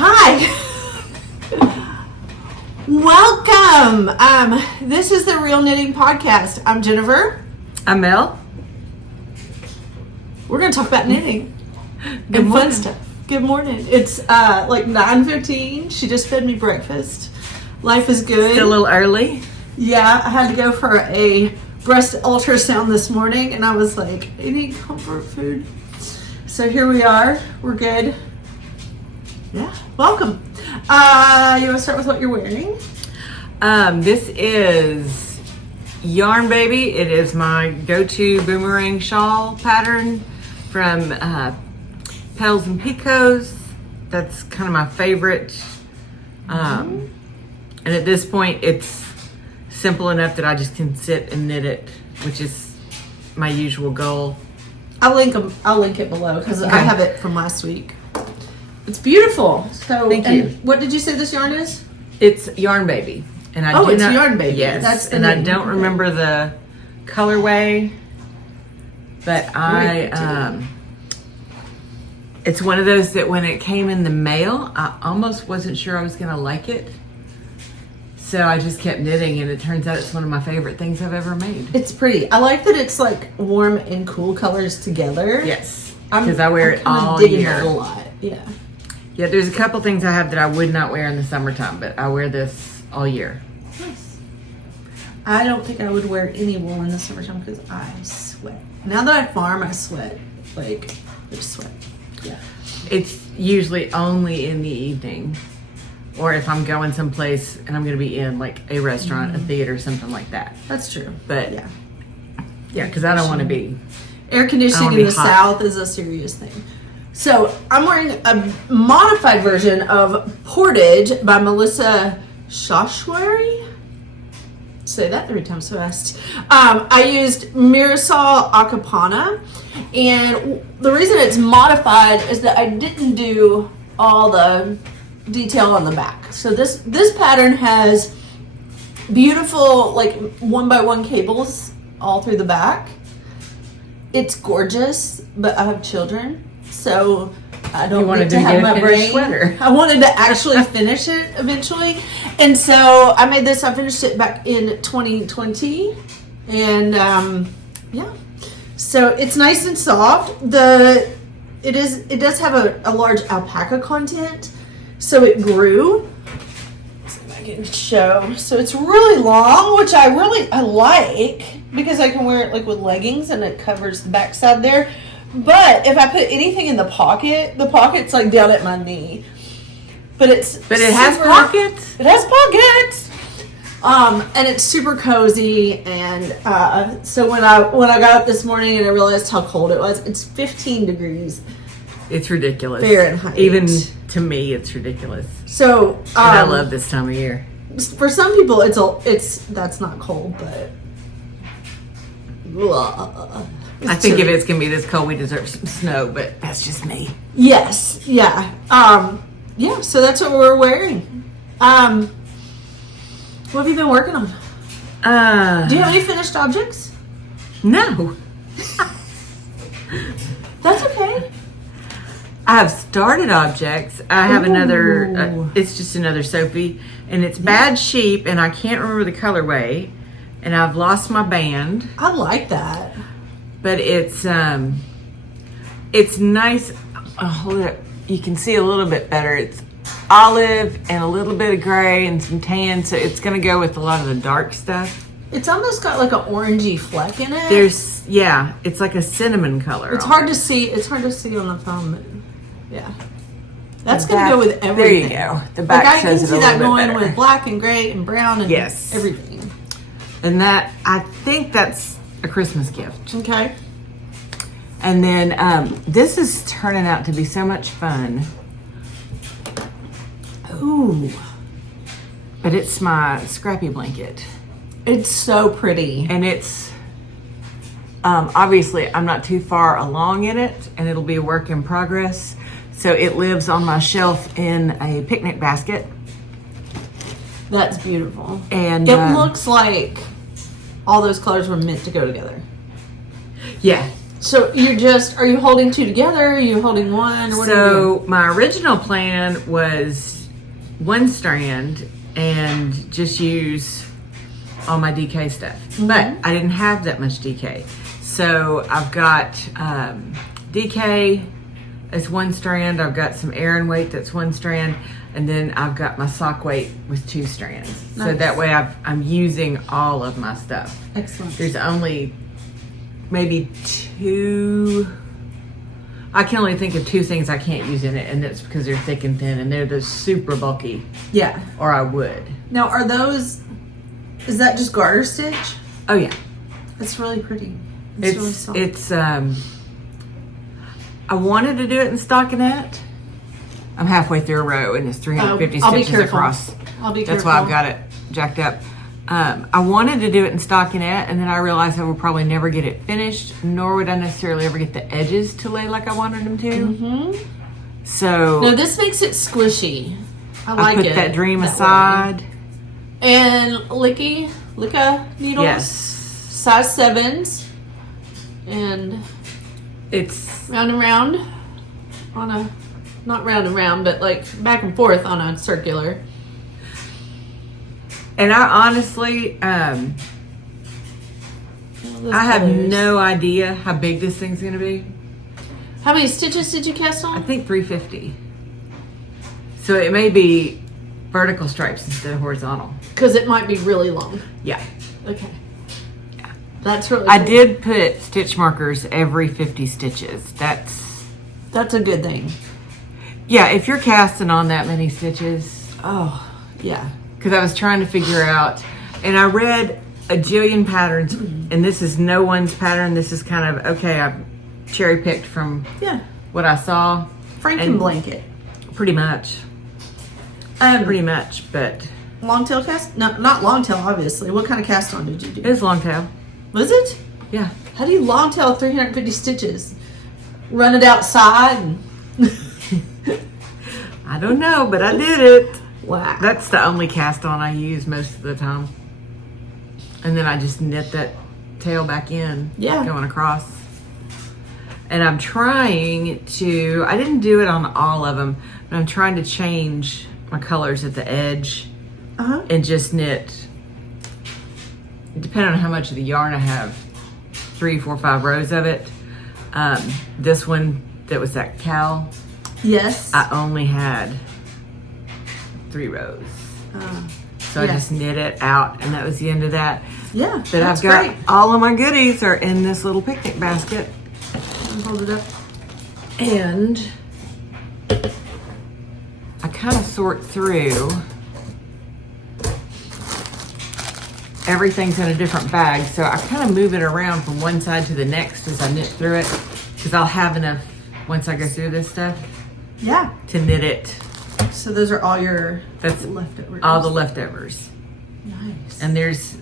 Hi. Welcome. This is the Real Knitting Podcast. I'm Jennifer. I'm Mel. We're going to talk about knitting and fun stuff. Good morning. It's like 9:15. She just fed me breakfast. Life is good. Still a little early. Yeah, I had to go for a breast ultrasound this morning, and I was like, I need comfort food. So here we are. We're good. Yeah, welcome. You want to start with what you're wearing? This is Yarn Baby. It is my go-to Boomerang shawl pattern from Petals and Picots. That's kind of my favorite. And at this point, it's simple enough that I just can sit and knit it, which is my usual goal. I'll link it below because I have it from last week. It's beautiful. So, thank you. What did you say this yarn is? It's Yarn Baby, and it's Yarn Baby. Yes, that's the and name. I don't remember the colorway, but it's one of those that when it came in the mail, I almost wasn't sure I was going to like it. So I just kept knitting, and it turns out it's one of my favorite things I've ever made. It's pretty. I like that it's like warm and cool colors together. Yes, because I wear it all digging year. That a lot. Yeah. Yeah, there's a couple things I have that I would not wear in the summertime, but I wear this all year. Nice. I don't think I would wear any wool in the summertime because I sweat. Now that I farm, I sweat. Like, there's sweat. Yeah. It's usually only in the evening. Or if I'm going someplace and I'm going to be in like a restaurant, a theater, something like that. That's true. But yeah, because I don't want to be. Air conditioning in the South is a serious thing. So I'm wearing a modified version of Portage by Melissa Schaschwary. Say that 3 times fast. I used Mirasol Akapana, and the reason it's modified is that I didn't do all the detail on the back. So this pattern has beautiful like 1x1 cables all through the back. It's gorgeous, but I have children, so I don't get to have my brain. Sweater. I wanted to actually finish it eventually, and so I made this. I finished it back in 2020, and yeah, so it's nice and soft. It does have a large alpaca content. So it grew. Let's see if I can show. So it's really long, which I like because I can wear it like with leggings and it covers the backside there. But if I put anything in the pocket's like down at my knee. But it has pockets. It has pockets. And it's super cozy. And so when I got up this morning and I realized how cold it was, it's 15 degrees. It's ridiculous. Fahrenheit. Even to me, it's ridiculous. So and I love this time of year. For some people, that's not cold, but I think if it's gonna be this cold, we deserve some snow. But that's just me. Yes. Yeah. Yeah. So that's what we're wearing. What have you been working on? Do you have any finished objects? No. That's okay. I have started objects. I have another, it's just another Sophie, and it's Bad Sheep, and I can't remember the colorway, and I've lost my band. I like that. But it's nice. Hold it up. You can see a little bit better. It's olive and a little bit of gray and some tan, so it's going to go with a lot of the dark stuff. It's almost got like an orangey fleck in it. It's like a cinnamon color. It's hard to see. It's hard to see on the phone, but yeah. That's going to go with everything. There you go. The back shows it a little bit better. I can see that going with black and gray and brown and everything. And that, I think that's a Christmas gift. Okay. And then this is turning out to be so much fun. Ooh. But it's my scrappy blanket. It's so pretty. And it's, obviously, I'm not too far along in it, and it'll be a work in progress. So it lives on my shelf in a picnic basket. That's beautiful. And it looks like all those colors were meant to go together. Yeah. So are you holding two together? Are you holding one? Or what are you So doing? my original plan was one strand and just use all my DK stuff. But I didn't have that much DK. So I've got DK as one strand. I've got some Aran weight that's one strand. And then I've got my sock weight with two strands. So Nice. that way I'm using all of my stuff. Excellent. There's only maybe two. I can only think of two things I can't use in it, and that's because they're thick and thin, and they're just super bulky. Yeah. Or I would. Now, is that just garter stitch? Oh yeah, It's really pretty. It's really soft. it's. I wanted to do it in stockinette. I'm halfway through a row, and it's 350 I'll be stitches careful. across. I'll be That's careful. why I've got it jacked up. I wanted to do it in stockinette, and then I realized I would probably never get it finished, nor would I necessarily ever get the edges to lay like I wanted them to. Mm-hmm. So No, this makes it squishy. I I like put it. that dream that aside. way. And Licka needles. Yes, Size 7s. And it's round and round on a, not round and round, but like back and forth on a circular. and I honestly, I have no idea how big this thing's gonna be. How many stitches did you cast I on? think 350. So it may be vertical stripes instead of horizontal. Because it might be really long. Yeah. Okay. Yeah. That's really I cool. did put stitch markers every 50 stitches. That's a good thing. yeah, if you're casting on that many stitches, Oh, yeah. because I was trying to figure out, and I read a jillion patterns, and this is no one's pattern. This is kind of, okay, I cherry picked from Yeah. what I saw. Franken And- blanket. Pretty much. Pretty much, but Long tail cast? No, not long tail, obviously. What kind of cast on did you do? it was long tail. Was it? Yeah. How do you long tail 350 stitches? Run it outside? And I don't know, but I did it. wow. That's the only cast on I use most of the time. And then I just knit that tail back in, Yeah. going across. And I'm trying to, I didn't do it on all of them, but I'm trying to change my colors at the edge Uh-huh. and just knit, depending on how much of the yarn I have, 3, 4, 5 rows of it. This one that was that cowl, Yes. I only had 3 rows. So I yes. just knit it out, and that was the end of that. Yeah. But that's I've got great. all of my goodies are in this little picnic basket. Hold it up. And I kind of sort through. Everything's in a different bag, so I kind of move it around from one side to the next as I knit through it, because I'll have enough once I go through this stuff Yeah. to knit it. So those are all your That's leftovers. all the leftovers. Nice. And there's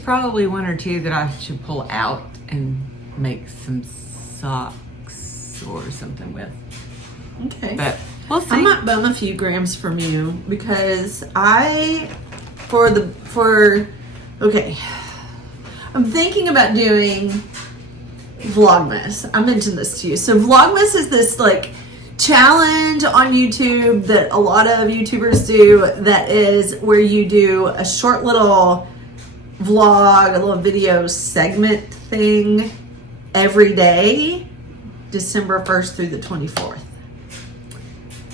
probably 1 or 2 that I should pull out and make some socks or something with. Okay. But we'll see. I might bum a few grams from you because okay. I'm thinking about doing Vlogmas. I mentioned this to you. So Vlogmas is this like challenge on YouTube that a lot of YouTubers do, that is where you do a short little vlog, a little video segment thing every day, December 1st through the 24th.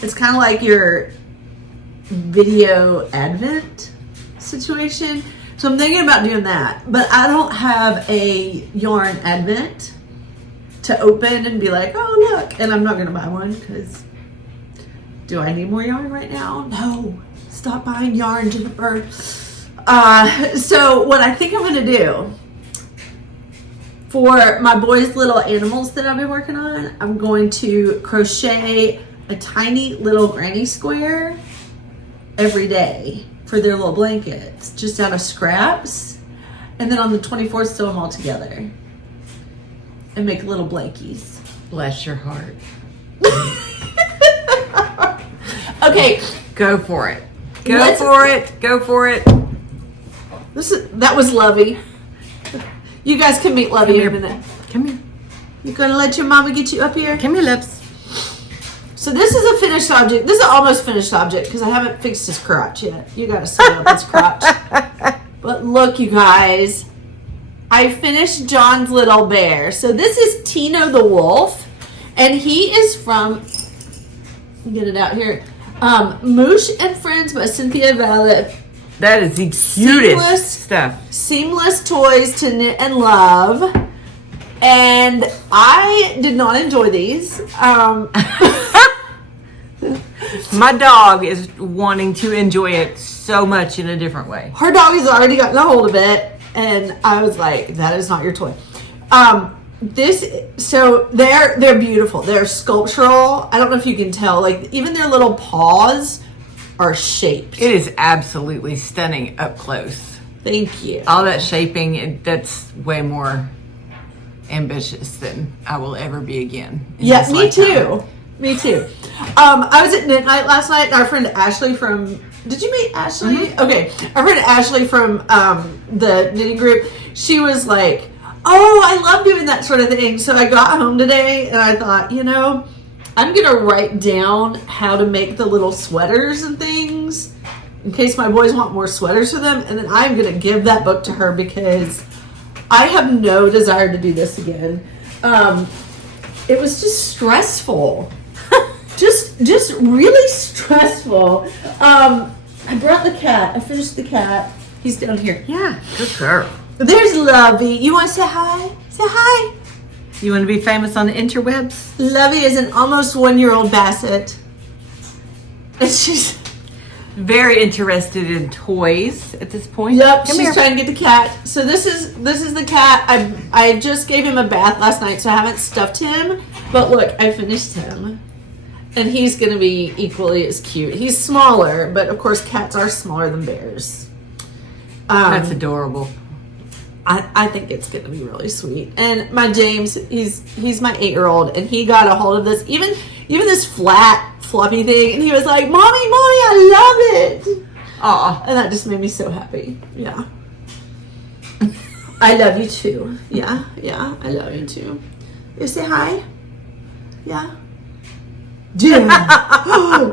It's kind of like your video advent situation. So I'm thinking about doing that, but I don't have a yarn advent to open and be like, oh look, and I'm not gonna buy one because do I need more yarn right now? No, stop buying yarn, Jennifer. So what I think I'm gonna do for my boys' little animals that I've been working on, I'm going to crochet a tiny little granny square every day for their little blankets, just out of scraps. And then on the 24th, sew them all together and make little blankies. Bless your heart. Okay, Go for it. Go Let's- for it. Go for it. that was Lovey. You guys can meet Lovey in a minute. Come here. You gonna let your mama get you up here? Give me lips. So this is a finished object. This is an almost finished object because I haven't fixed his crotch yet. You gotta sew up his crotch. But look, you guys. I finished John's little bear. So this is Tino the wolf. And he is from, get it out here, Moosh and Friends by Cynthia Valley. That is the cutest stuff. Seamless toys to knit and love. And I did not enjoy these. My dog is wanting to enjoy it so much in a different way. Her dog has already gotten a hold of it. And I was like, that is not your toy. So they're beautiful. They're sculptural. I don't know if you can tell. Like, even their little paws are shaped. It is absolutely stunning up close. Thank you. All that shaping, that's way more ambitious than I will ever be again. Yeah, me too. Me too. I was at knit night last night. Our friend Ashley from... Did you meet Ashley? Mm-hmm. Okay. Our friend Ashley from the knitting group, she was like, oh, I love doing that sort of thing. So I got home today and I thought, I'm going to write down how to make the little sweaters and things in case my boys want more sweaters for them. And then I'm going to give that book to her because I have no desire to do this again. It was just stressful. just really stressful. I brought the cat. I finished the cat. He's down here. Yeah, good girl. There's Lovey. You want to say hi? Say hi. You want to be famous on the interwebs? Lovey is an almost 1-year-old Basset. And she's very interested in toys at this point. Yep, she's trying to get the cat. So this is the cat. I just gave him a bath last night, so I haven't stuffed him. But look, I finished him. And he's going to be equally as cute. He's smaller, but of course cats are smaller than bears. That's adorable. I think it's going to be really sweet. And my James, he's my 8-year-old, and he got a hold of this, even this flat, fluffy thing, and he was like, Mommy, I love it. Aw. And that just made me so happy. Yeah. I love you too. Yeah, I love you too. You say hi? Yeah. Dear,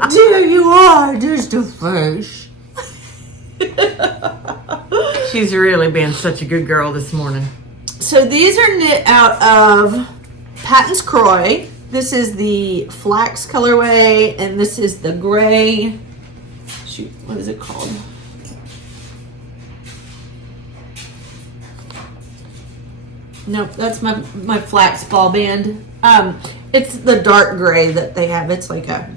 dear you are just a fish. She's really been such a good girl this morning. So these are knit out of Patons Kroy. This is the flax colorway, and this is the gray. Shoot, what is it called? Nope, that's my flax ball band. It's the dark gray that they have. It's like a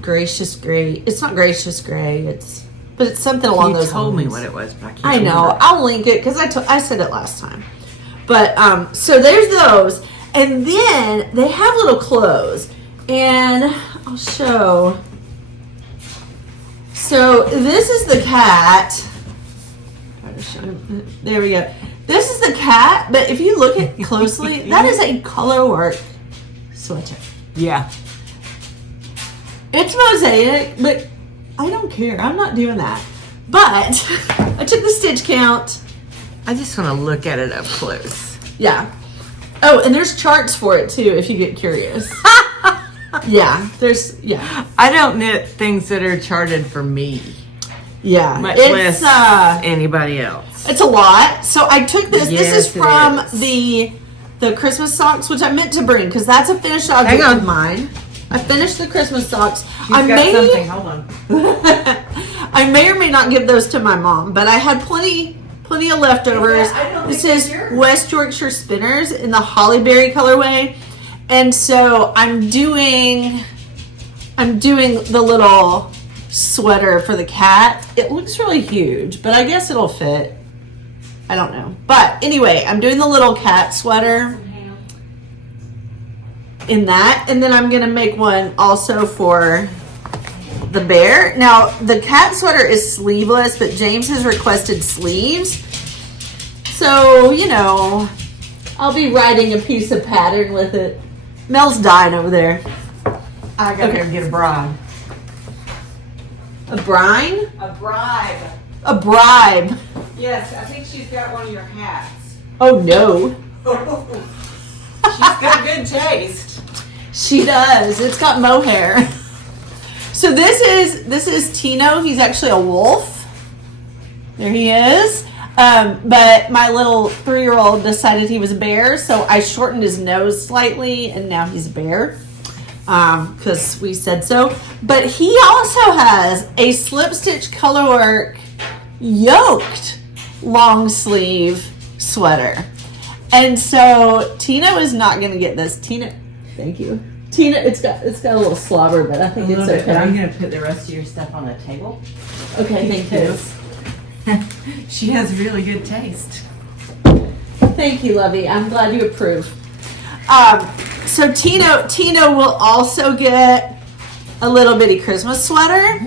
gracious gray. It's not gracious gray. But it's something along those lines. You told me what it was, but I can't I know. remember. I'll link it because I said it last time. But so there's those, and then they have little clothes, and I'll show. So this is the cat. Try to show him. There we go. This is the cat, but if you look at it closely, that is a color work sweater. Yeah. It's mosaic, but I don't care. I'm not doing that. But I took the stitch count. I just want to look at it up close. Yeah. Oh, and there's charts for it too, if you get curious. Yeah. I don't knit things that are charted for me. Yeah. Much less anybody else. It's a lot. So I took this. Yes, this is from it the Christmas socks, which I meant to bring because that's a finished object of mine. I finished the Christmas socks. Hold on. I may or may not give those to my mom, but I had plenty of leftovers. This is West Yorkshire Spinners in the Hollyberry colorway, and so I'm doing the little sweater for the cat. It looks really huge, but I guess it'll fit. I don't know, but anyway, I'm doing the little cat sweater in that, and then I'm gonna make one also for the bear. Now the cat sweater is sleeveless, but James has requested sleeves, so I'll be writing a piece of pattern with it. Mel's dying over there. I gotta go get a bribe. A brine? A bribe. A bribe. Yes, I think she's got one of your hats. Oh no. got good taste. She does. It's got mohair. So this is Tino. He's actually a wolf. There he is. But my little 3-year-old decided he was a bear, so I shortened his nose slightly, and now he's a bear. Because we said so. But he also has a slip stitch colorwork yoked long sleeve sweater. And so Tina is not going to get this. Tina, thank you. Tina, it's got a little slobber, but I think it's okay. I'm going to put the rest of your stuff on the table. Okay, thank you. She has really good taste. Thank you, Lovey. I'm glad you approve. So Tino will also get a little bitty Christmas sweater.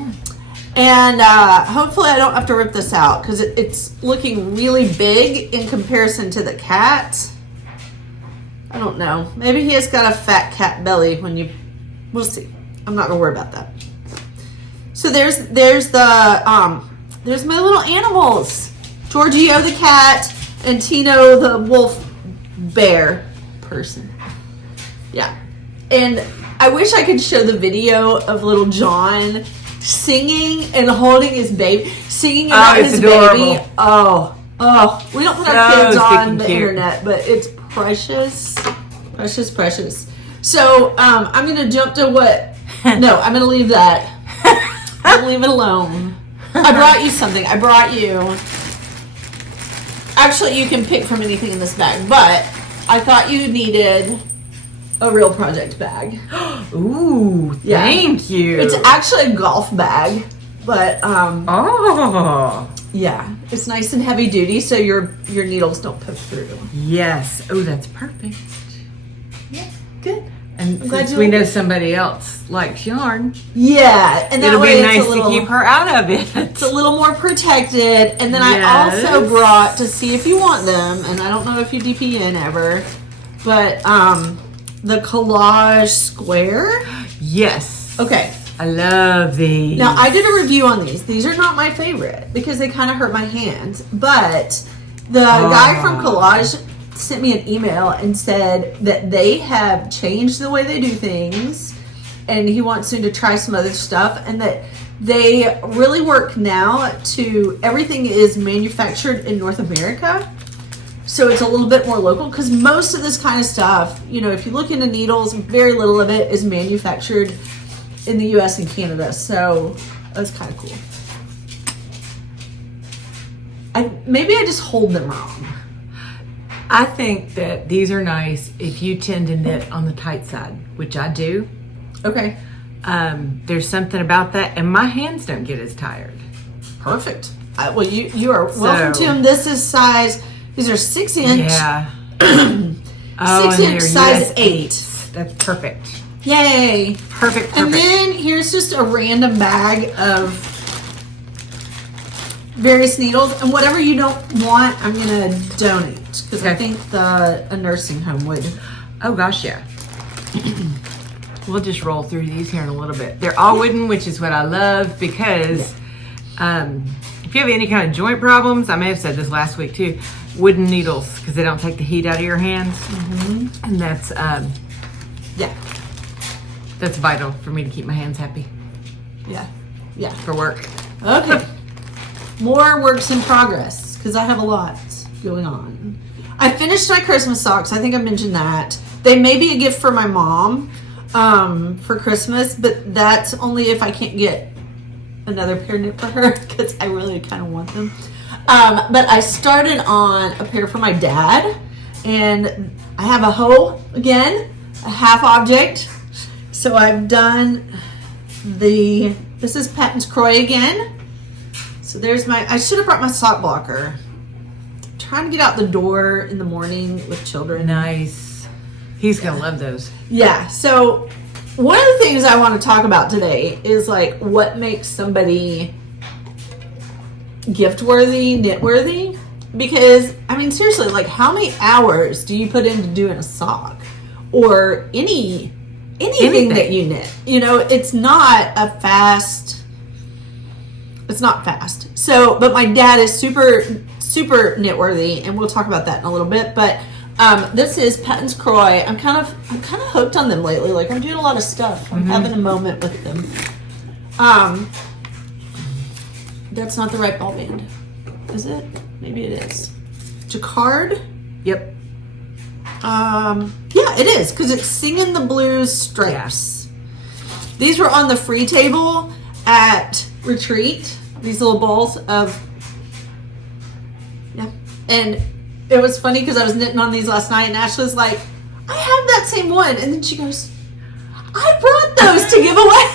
And hopefully I don't have to rip this out because it's looking really big in comparison to the cat. I don't know. Maybe he has got a fat cat belly we'll see. I'm not gonna worry about that. So there's my little animals. Giorgio the cat and Tino the wolf bear person. Yeah. And I wish I could show the video of little John singing and holding his baby, singing about his adorable. baby. Oh, we don't put our kids on the cute. internet, but it's precious, precious, precious. So I'm gonna jump to what? No, I'm gonna leave that. I'll leave it alone. I brought you something. Actually, you can pick from anything in this bag, but I thought you needed a real project bag. Ooh, Yeah. thank you. It's actually a golf bag, but yeah, it's nice and heavy duty, so your needles don't poke through. Yes. Oh, that's perfect. Yeah, good. And I'm glad since you we like know it. somebody else likes yarn, Yeah, and that it'll way be it's nice a little, to keep her out of it. it's a little more protected. And then I Yes. also brought, to see if you want them, and I don't know if you DPN ever, but the collage square. Yes. Okay. I love these. Now, I did a review on these. These are not my favorite because they kind of hurt my hands. But the guy from Collage sent me an email and said that they have changed the way they do things. And he wants soon to try some other stuff. And that they really work now to, everything is manufactured in North America. So it's a little bit more local because most of this kind of stuff, if you look into needles, very little of it is manufactured in the US and Canada. So that's kind of cool. Maybe I just hold them wrong. I think that these are nice if you tend to knit on the tight side, which I do. Okay. There's something about that, and my hands don't get as tired. Perfect. Well, you are welcome to them. This is size, these are 6 inch. Yeah. 6 inch size 8. That's perfect. Yay. Perfect. And then here's just a random bag of various needles. And whatever you don't want, I'm going to donate. Because I think a nursing home would. Oh, gosh, yeah. We'll just roll through these here in a little bit. They're all wooden, which is what I love because if you have any kind of joint problems, I may have said this last week too, wooden needles because they don't take the heat out of your hands. Mm-hmm. And that's, that's vital for me to keep my hands happy. Yeah. For work. Okay. More works in progress because I have a lot going on. I finished my Christmas socks. I think I mentioned that. They may be a gift for my mom for Christmas, but that's only if I can't get another pair knit for her because I really kind of want them. But I started on a pair for my dad, and I have a hoe again, a half object. So I've done this is Patons Kroy again. So there's I should have brought my sock blocker. I'm trying to get out the door in the morning with children. Nice. He's going to love those. Yeah. So one of the things I want to talk about today is like what makes somebody gift worthy, knit worthy. Because, I mean, seriously, like how many hours do you put into doing a sock or anything that you knit? It's not fast. So, but my dad is super, super knit worthy, and we'll talk about that in a little bit. But This is Patons Kroy. I'm kind of hooked on them lately. Like I'm doing a lot of stuff. I'm having a moment with them. That's not the right ball band, is it? Maybe it is. Jacquard. Yep. Yeah, it is because it's Singing the Blues stripes. Yeah. These were on the free table at Retreat. These little balls of, yeah. And it was funny because I was knitting on these last night and Ashley's like, I have that same one. And then she goes, I brought those to give away.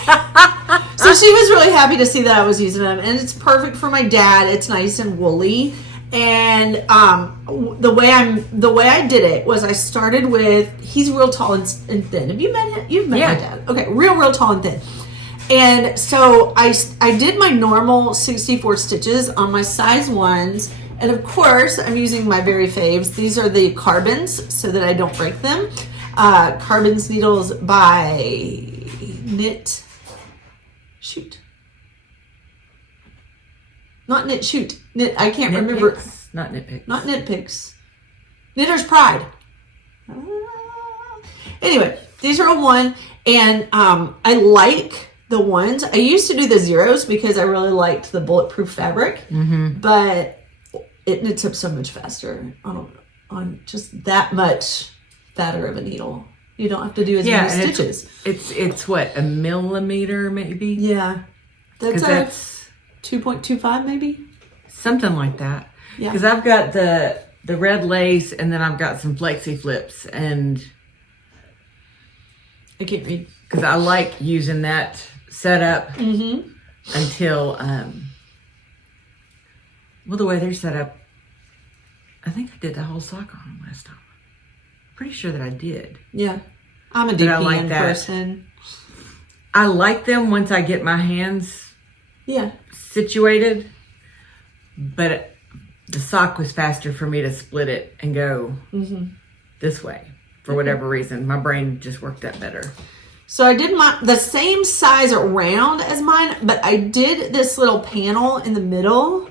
So she was really happy to see that I was using them. And it's perfect for my dad. It's nice and woolly. And the way I did it was I started with, he's real tall and thin. Have you met him? You've met my dad. Okay, real tall and thin. And so I did my normal 64 stitches on my size 1s. And of course, I'm using my very faves. These are the Karbonz so that I don't break them. Karbonz needles by Knit Shoot. Not Knit Shoot. Knit. I can't remember. Picks. Not Knit Picks. Not Knit Picks. Knitter's Pride. Anyway, these are a 1, and I like the 1s. I used to do the 0s because I really liked the bulletproof fabric, but it knits up so much faster on just that much fatter of a needle. You don't have to do as many stitches. It's what, a millimeter maybe? Yeah, that's 2.25 maybe, something like that. Yeah, because I've got the red lace, and then I've got some flexi flips, and I can't read because I like using that setup until the way they're set up. I think I did the whole sock on them last time. Pretty sure that I did. Yeah, I'm a DPN person. I like them once I get my hands situated, but the sock was faster for me to split it and go this way for whatever reason. My brain just worked that better. So I did the same size around as mine, but I did this little panel in the middle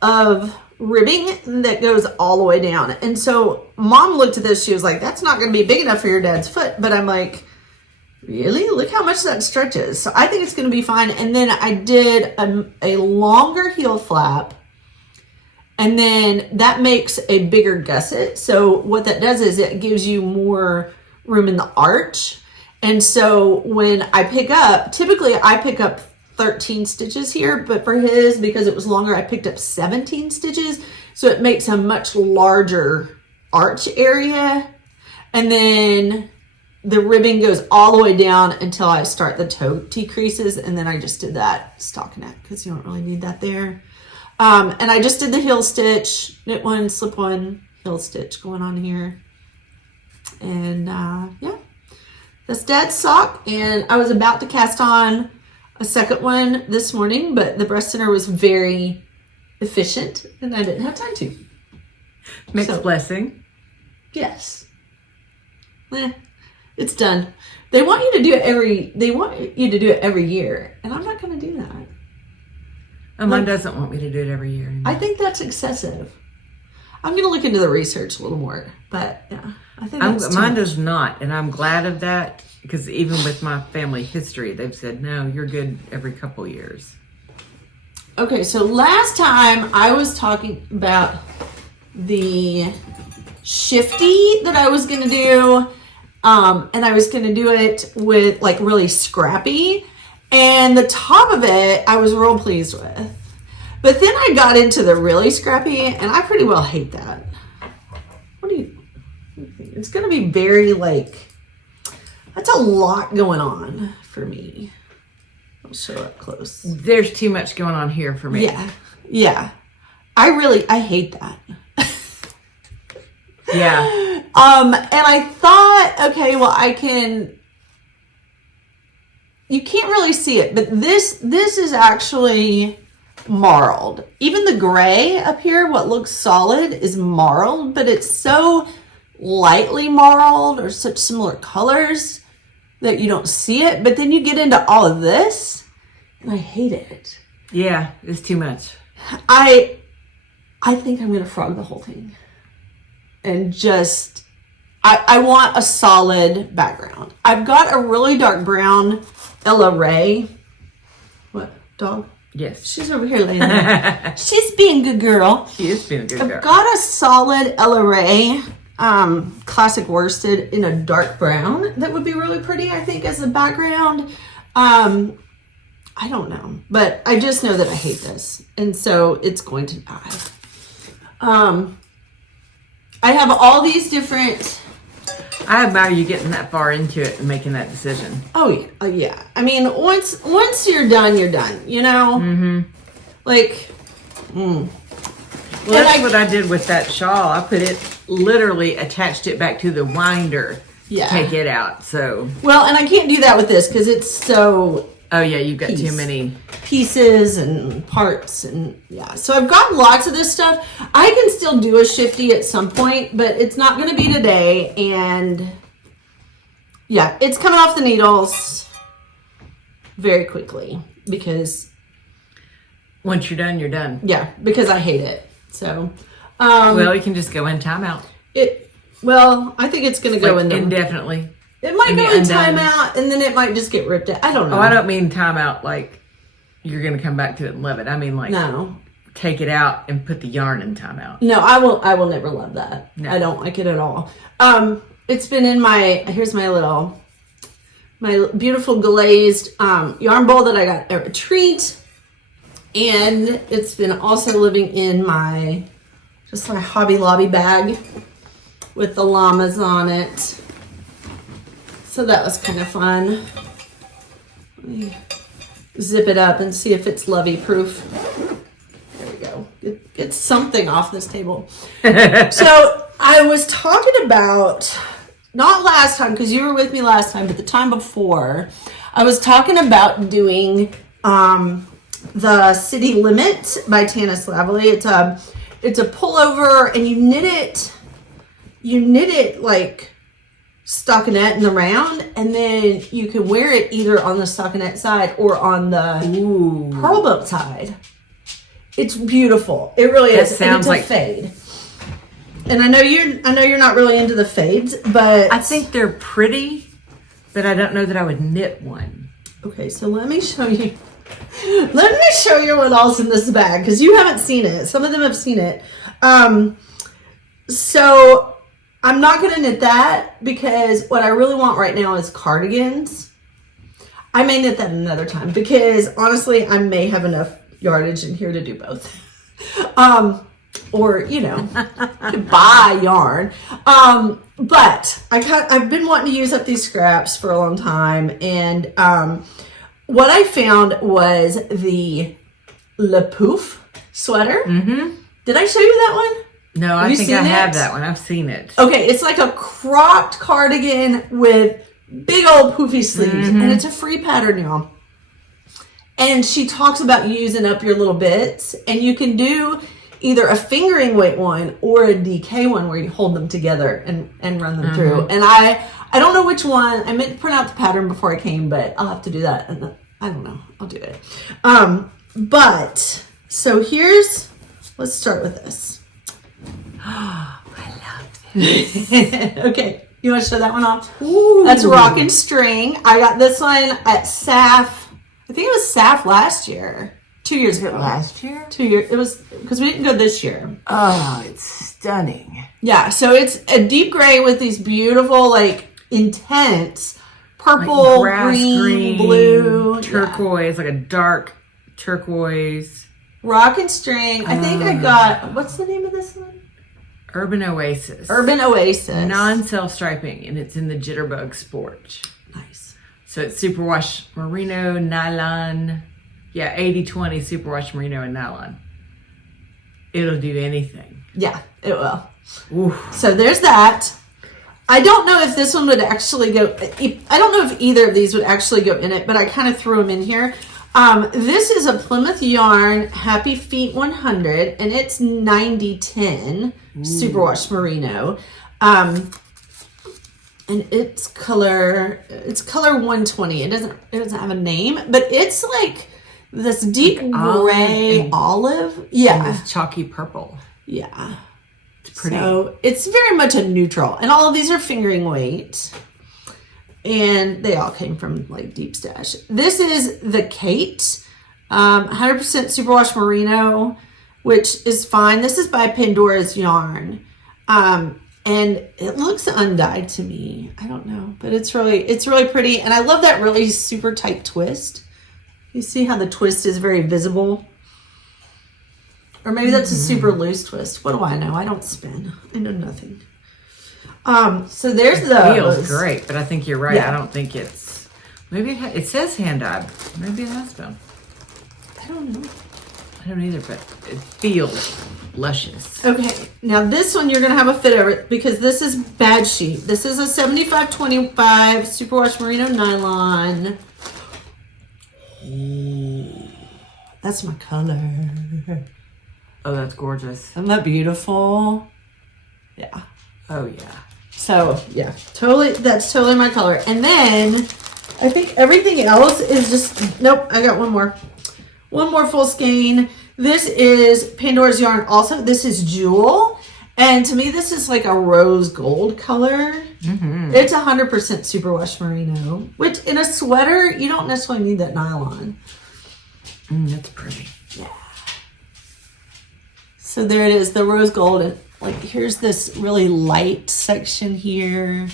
of ribbing that goes all the way down. And so Mom looked at this, she was like, that's not going to be big enough for your dad's foot. But I'm like, really? Look how much that stretches. So I think it's going to be fine. And then I did a longer heel flap, and then that makes a bigger gusset. So what that does is it gives you more room in the arch. And so when I pick up, typically I pick up 13 stitches here, but for his, because it was longer, I picked up 17 stitches. So it makes a much larger arch area. And then the ribbing goes all the way down until I start the toe decreases. And then I just did that stockinette because you don't really need that there. And I just did the heel stitch, knit 1, slip 1, heel stitch going on here. And yeah, that's Dad's sock. And I was about to cast on a second one this morning, but the breast center was very efficient and I didn't have time to. Mixed blessing. Yes. It's done. They want you to do it every year, and I'm not going to do that. Oh, mine doesn't want me to do it every year anymore. I think that's excessive. I'm going to look into the research a little more, but yeah, I think mine does not, and I'm glad of that. Because even with my family history, they've said, no, you're good every couple years. Okay, so last time I was talking about the Shifty that I was going to do. And I was going to do it with like really scrappy. And the top of it, I was real pleased with. But then I got into the really scrappy, and I pretty well hate that. What do you think? It's going to be very like... That's a lot going on for me. I'll show up close. There's too much going on here for me. Yeah. I hate that. Yeah. And I thought, okay, well, you can't really see it, but this is actually marled. Even the gray up here, what looks solid, is marled, but it's so lightly marled or such similar colors that you don't see it. But then you get into all of this and I hate it. Yeah, it's too much. I think I'm going to frog the whole thing. and just, I want a solid background. I've got a really dark brown Ella Ray. What, dog? Yes. She's over here laying there. She's being a good girl. She is being a good girl. I've got a solid Ella Ray classic worsted in a dark brown that would be really pretty, I think, as a background. I don't know, but I just know that I hate this, and so it's going to die. I have all these different. I admire you getting that far into it and making that decision. Oh yeah, yeah. I mean, once you're done, you're done. You know, like. Well, that's what I did with that shawl. I put it, literally attached it back to the winder to take it out. So. Well, and I can't do that with this because it's so. Oh yeah, you've got too many pieces and parts, and yeah. So I've got lots of this stuff. I can still do a shifty at some point, but it's not going to be today. And yeah, it's coming off the needles very quickly because once you're done, you're done. Yeah, because I hate it. So well, you can just go in timeout. Well, I think it's going to go in indefinitely. It might go in timeout, and then it might just get ripped out. I don't know. Oh, I don't mean timeout like you're going to come back to it and love it. I mean like take it out and put the yarn in timeout. No, I will never love that. No. I don't like it at all. It's been in here's my beautiful glazed yarn bowl that I got at retreat, and it's been also living in my Hobby Lobby bag with the llamas on it. So that was kind of fun. Let me zip it up and see if it's lovey proof. There we go. Get something off this table. So I was talking about, not last time, because you were with me last time, but the time before, I was talking about doing the City Limit by Tanis Lavely. It's a pullover, and you knit it like stockinette in the round, and then you can wear it either on the stockinette side or on the pearl boat side. It's beautiful. It really is. Sounds like fade. And I know you're not really into the fades, but I think they're pretty, but I don't know that I would knit one. Okay, so let me show you. Let me show you what else in this bag, because you haven't seen it. Some of them have seen it. So I'm not going to knit that because what I really want right now is cardigans. I may knit that another time because honestly, I may have enough yardage in here to do both. Or, you know, buy yarn. But I've been wanting to use up these scraps for a long time. And what I found was the Pouf sweater. Mm-hmm. Did I show you that one? No, I think I have that one. I've seen it. Okay, it's like a cropped cardigan with big old poofy sleeves, and it's a free pattern, y'all. And she talks about using up your little bits, and you can do either a fingering weight one or a DK one where you hold them together and run them through. And I don't know which one. I meant to print out the pattern before I came, but I'll have to do that. And I don't know. I'll do it. But so let's start with this. Oh, I love this. Okay, you want to show that one off? Ooh. That's Rock and String. I got this one at SAF. I think it was SAF last year. 2 years ago. Last year? 2 years. It was because we didn't go this year. Oh, it's stunning. Yeah, so it's a deep gray with these beautiful, like, intense purple, like green, blue, turquoise, like a dark turquoise. Rock and String. I think I got, what's the name of this one? Urban Oasis. Urban Oasis. Non-self striping, and it's in the Jitterbug Sport. Nice. So it's superwash merino, nylon. Yeah, 80-20 superwash merino and nylon. It'll do anything. Yeah, it will. Oof. So there's that. I don't know if this one would actually go, I don't know if either of these would actually go in it, but I kind of threw them in here. This is a Plymouth Yarn Happy Feet 100, and it's 90-10 superwash merino. And it's color 120. It doesn't have a name, but it's like this deep gray olive. Yeah. And this chalky purple. Yeah. Pretty. So it's very much a neutral. And all of these are fingering weight. And they all came from like Deep Stash. This is the Kate, 100% superwash merino, which is fine. This is by Pandora's Yarn. And it looks undyed to me. I don't know, but it's really pretty. And I love that really super tight twist. You see how the twist is very visible? Or maybe that's a super loose twist. What do I know? I don't spin. I know nothing. So there's those. Feels great, but I think you're right. Yeah. I don't think it's, maybe it says hand dyed. Maybe it has been. I don't know. I don't either, but it feels luscious. Okay, now this one you're gonna have a fit over it because this is bad sheet. This is a 75-25 superwash merino nylon. Ooh, that's my color. Oh, that's gorgeous. Isn't that beautiful? Yeah. Oh yeah. So yeah, that's totally my color. And then I think everything else is just, nope, I got one more full skein. This is Pandora's Yarn also. This is Jewel. And to me, this is like a rose gold color. Mm-hmm. It's 100% superwash merino, which in a sweater, you don't necessarily need that nylon. That's pretty. Yeah. So there it is, the rose gold. And like, here's this really light section here.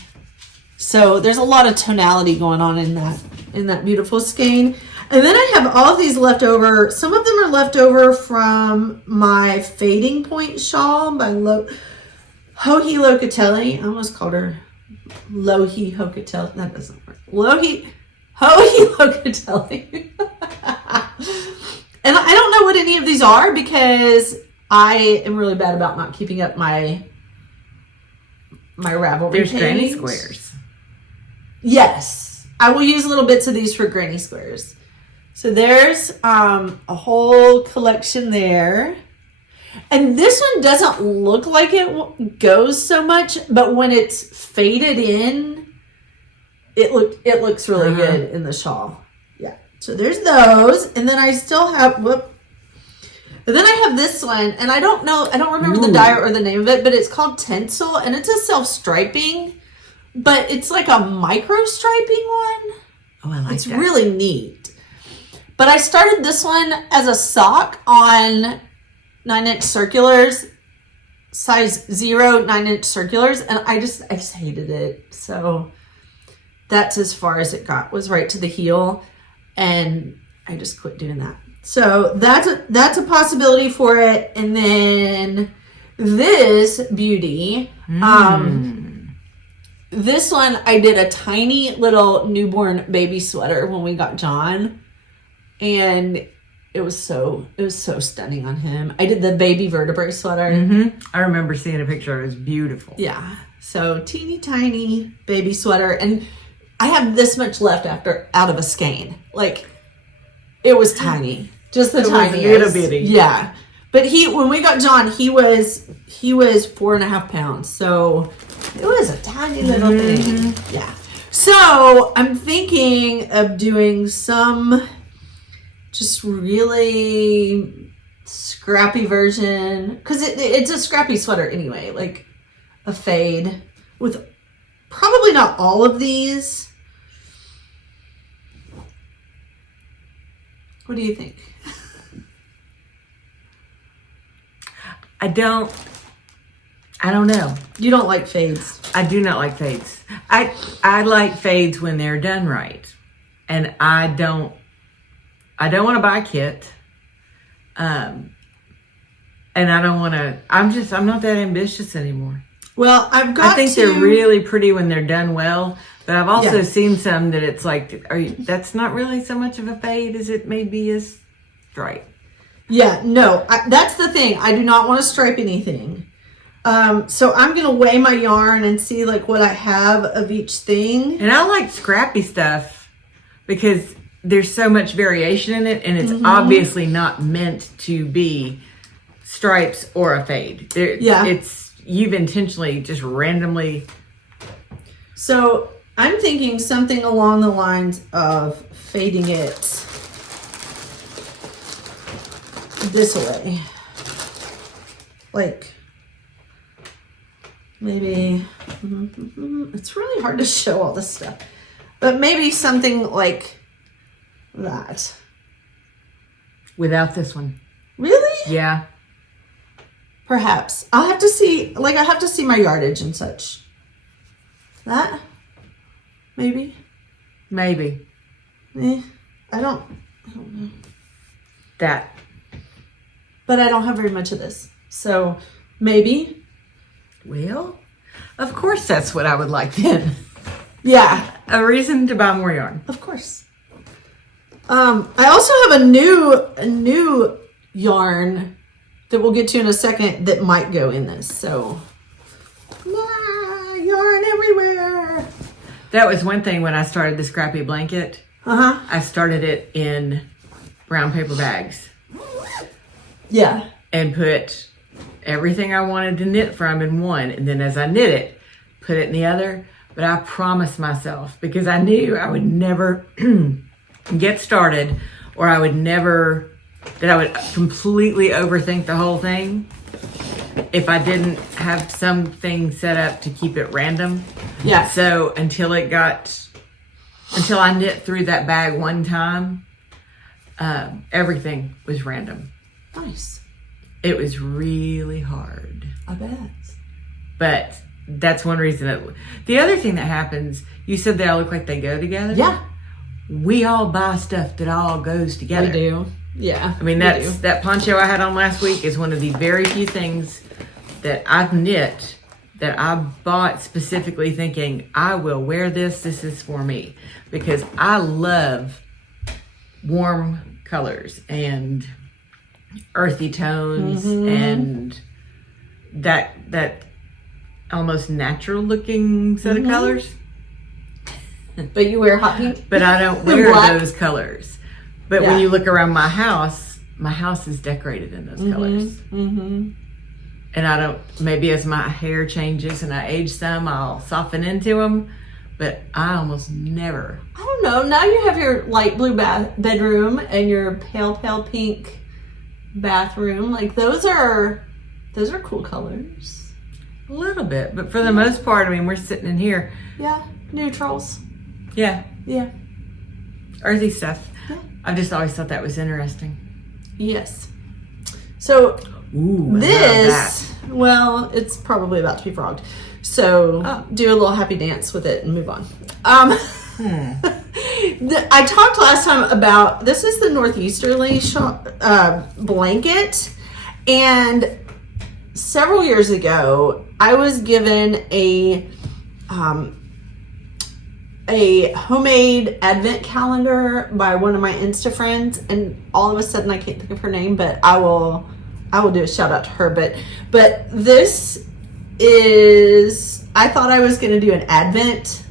So there's a lot of tonality going on in that beautiful skein. And then I have all of these left over. Some of them are left over from my Fading Point shawl by Hohi Locatelli. I almost called her Lohi Hocatelli. That doesn't work. Hohi Locatelli. And I don't know what any of these are because I am really bad about not keeping up my Ravelry There's page. granny squares. Yes. I will use little bits of these for granny squares. So there's a whole collection there. And this one doesn't look like it goes so much, but when it's faded in, it looks really good in the shawl. Yeah. So there's those. And then I still have, and then I have this one, and I don't remember the dye or the name of it, but it's called Tencel, and it's a self-striping, but it's like a micro striping one. Oh, I like it's that. It's really neat. But I started this one as a sock on 9-inch circulars, size 0 9-inch circulars, and I just hated it. So that's as far as it got, was right to the heel, and I just quit doing that. So that's a possibility for it. And then this beauty, this one I did a tiny little newborn baby sweater when we got John. And it was so stunning on him. I did the baby vertebrae sweater. Mm-hmm. I remember seeing a picture. It was beautiful. Yeah. So teeny tiny baby sweater. And I have this much left out of a skein. Like, it was tiny. Just the tiniest. Little bitty. Yeah. But when we got John, he was 4.5 pounds. So it was a tiny little thing. Yeah. So I'm thinking of doing some just really scrappy version, because it's a scrappy sweater anyway, like a fade with probably not all of these. What do you think? I don't know. You don't like fades. I do not like fades. I like fades when they're done right. And I don't want to buy a kit. And I don't want to, I'm not that ambitious anymore. Well, I think they're really pretty when they're done well, but I've also seen some that it's like, that's not really so much of a fade as it may be a stripe. Yeah, no, that's the thing. I do not want to stripe anything. So I'm going to weigh my yarn and see like what I have of each thing. And I like scrappy stuff because there's so much variation in it, and it's obviously not meant to be stripes or a fade. You've intentionally just randomly. So I'm thinking something along the lines of fading it this way. Like maybe, it's really hard to show all this stuff, but maybe something like that. Without this one. Really? Yeah. Perhaps. I'll have to see, like, I have to see my yardage and such. That? Maybe? Maybe. I don't know. That. But I don't have very much of this. So, maybe. Well, of course that's what I would like then. Yeah. A reason to buy more yarn. Of course. I also have a new yarn that we'll get to in a second that might go in this. So, yarn everywhere. That was one thing when I started the scrappy blanket. I started it in brown paper bags. Yeah. And put everything I wanted to knit from in one. And then as I knit it, put it in the other. But I promised myself, because I knew I would never get started, or I would completely overthink the whole thing if I didn't have something set up to keep it random. Yeah. So until I knit through that bag one time, everything was random. Nice. It was really hard. I bet. But that's one reason. The other thing that happens, you said they all look like they go together. Yeah. We all buy stuff that all goes together. We do. Yeah. I mean, that poncho I had on last week is one of the very few things that I've knit that I bought specifically thinking, I will wear this. This is for me. Because I love warm colors and earthy tones and that almost natural looking set of colors. But you wear hot pink? But I don't wear those colors. But when you look around my house is decorated in those colors. And I don't, maybe as my hair changes and I age some, I'll soften into them. But I almost never. I don't know. Now you have your light blue bedroom and your pale pink bathroom. Like those are cool colors. A little bit, but for the most part, I mean, we're sitting in here. Yeah, neutrals. Yeah. Yeah. Earthy stuff. Yeah. I've just always thought that was interesting. Yes. So Ooh, this, well, it's probably about to be frogged. So do a little happy dance with it and move on. I talked last time about, this is the Northeasterly blanket. And several years ago, I was given a homemade advent calendar by one of my Insta friends, and all of a sudden I can't think of her name, but I will do a shout out to her. But this is, I thought I was going to do an advent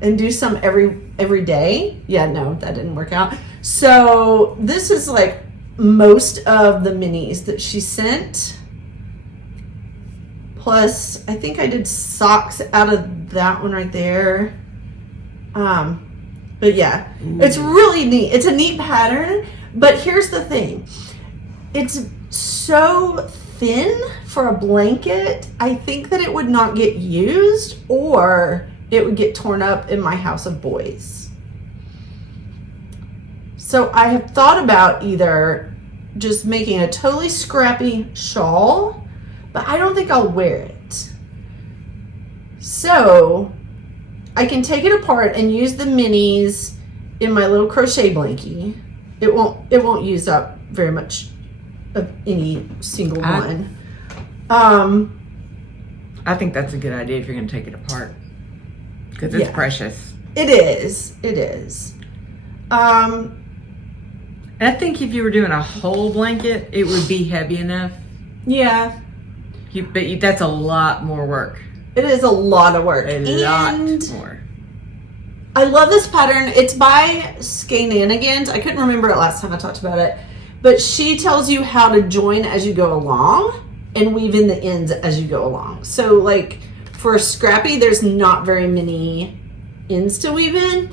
and do some every day. Yeah, no, that didn't work out. So this is like most of the minis that she sent. Plus, I think I did socks out of that one right there. But yeah, it's really neat. It's a neat pattern, but here's the thing. It's so thin for a blanket. I think that it would not get used, or it would get torn up in my house of boys. So I have thought about either just making a totally scrappy shawl, but I don't think I'll wear it. So I can take it apart and use the minis in my little crochet blankie. It won't use up very much of any single one. I think that's a good idea if you're going to take it apart, because it's precious. It is. And I think if you were doing a whole blanket, it would be heavy enough. Yeah. But that's a lot more work. It is a lot of work. A lot more. I love this pattern. It's by Schaschwary. I couldn't remember it last time I talked about it. But she tells you how to join as you go along and weave in the ends as you go along. So like for scrappy, there's not very many ends to weave in.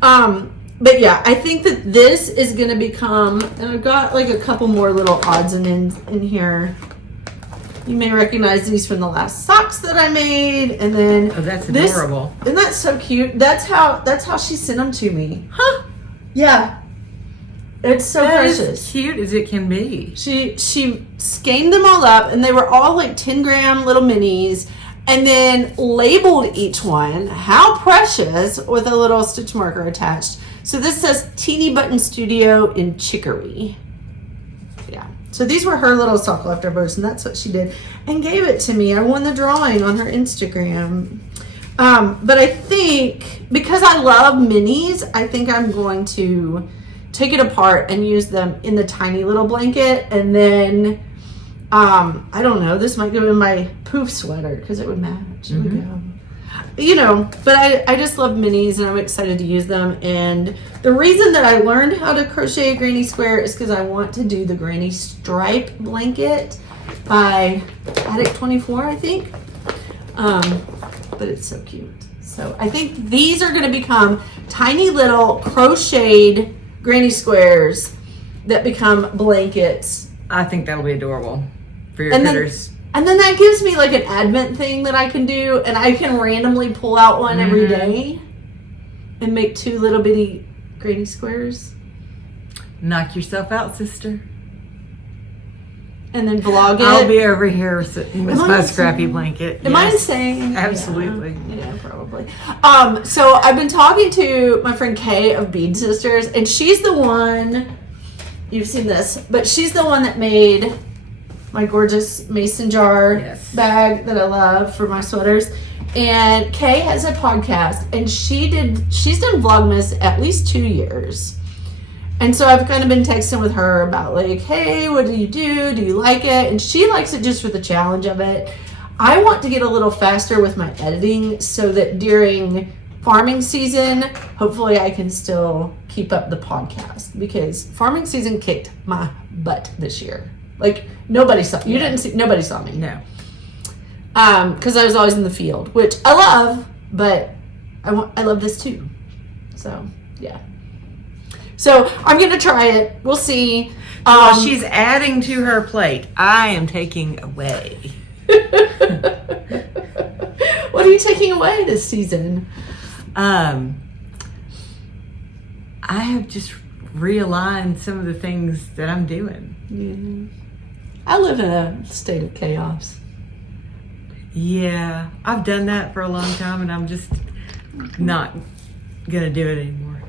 But yeah, I think that this is going to become, and I've got like a couple more little odds and ends in here. You may recognize these from the last socks that I made, and then that's adorable. Isn't that so cute? That's how she sent them to me. Huh? Yeah. It's so precious. As cute as it can be. She scanned them all up, and they were all like 10-gram little minis, and then labeled each one. How precious, with a little stitch marker attached. So this says Teeny Button Studio in Chicory. Yeah. So these were her little sock leftovers, and that's what she did, and gave it to me. I won the drawing on her Instagram. But I think, because I love minis, I think I'm going to take it apart and use them in the tiny little blanket, and then I don't know, this might go in my Pouf sweater because it would match. It would go. You know, but I just love minis, and I'm excited to use them. And the reason that I learned how to crochet a granny square is because I want to do the granny stripe blanket by Attic 24, I think. But it's so cute. So I think these are going to become tiny little crocheted granny squares that become blankets. I think that'll be adorable for your critters. And then that gives me like an advent thing that I can do, and I can randomly pull out one every day and make 2 little bitty granny squares. Knock yourself out, sister. And then vlog it. I'll be over here sitting with my scrappy blanket. Am I insane? Absolutely. Yeah, probably. So I've been talking to my friend Kay of Bead Sisters, and she's the one, you've seen this, but she's the one that made my gorgeous mason jar bag that I love for my sweaters. And Kay has a podcast, and she's done Vlogmas at least 2 years. And so I've kind of been texting with her about like, hey, what do you do? Do you like it? And she likes it just for the challenge of it. I want to get a little faster with my editing so that during farming season, hopefully I can still keep up the podcast, because farming season kicked my butt this year. Like nobody saw me. No. Because I was always in the field, which I love, but I love this too. So yeah. So I'm gonna try it. We'll see. While she's adding to her plate, I am taking away. What are you taking away this season? I have just realigned some of the things that I'm doing. Yeah. I live in a state of chaos. Yeah, I've done that for a long time, and I'm just not gonna do it anymore.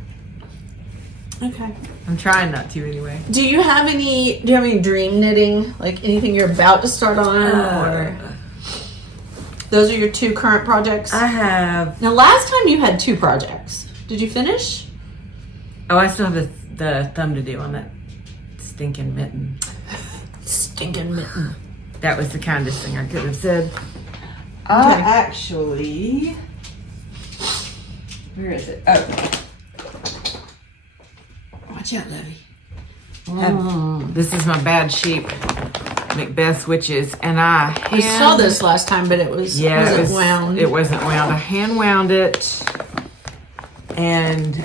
Okay. I'm trying not to anyway. Do you have any dream knitting? Like anything you're about to start on? Or those are your 2 current projects? I have. Now, last time you had 2 projects. Did you finish? Oh, I still have the thumb to do on that stinking mitten. Stinking mitten. That was the kindest thing I could have said. I actually. Where is it? Oh. Watch out, Lovey. This is my bad sheep, MacBeth switches, and I saw this last time, but it wasn't wound. It wasn't wound. I hand wound it, and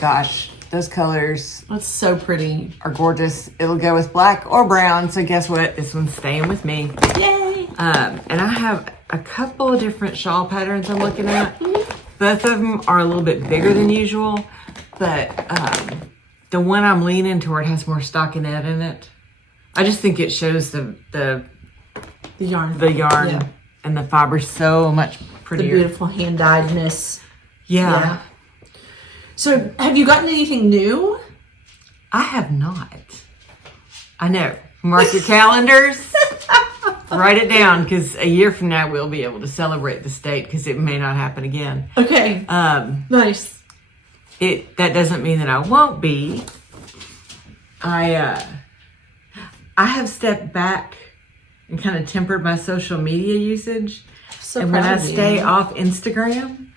gosh, those colors That's so pretty. are gorgeous. It'll go with black or brown. So guess what? This one's staying with me. Yay! And I have a couple of different shawl patterns I'm looking at. Both of them are a little bit bigger than usual, but the one I'm leaning toward has more stockinette in it. I just think it shows the yarn, yeah, and the fiber so much prettier. The beautiful hand dyedness. Yeah. So, have you gotten anything new? I have not. I know. Mark your calendars. Write it down, because a year from now we'll be able to celebrate the state, because it may not happen again. Okay. Nice. That doesn't mean that I won't be. I have stepped back and kind of tempered my social media usage. And when I stay off Instagram,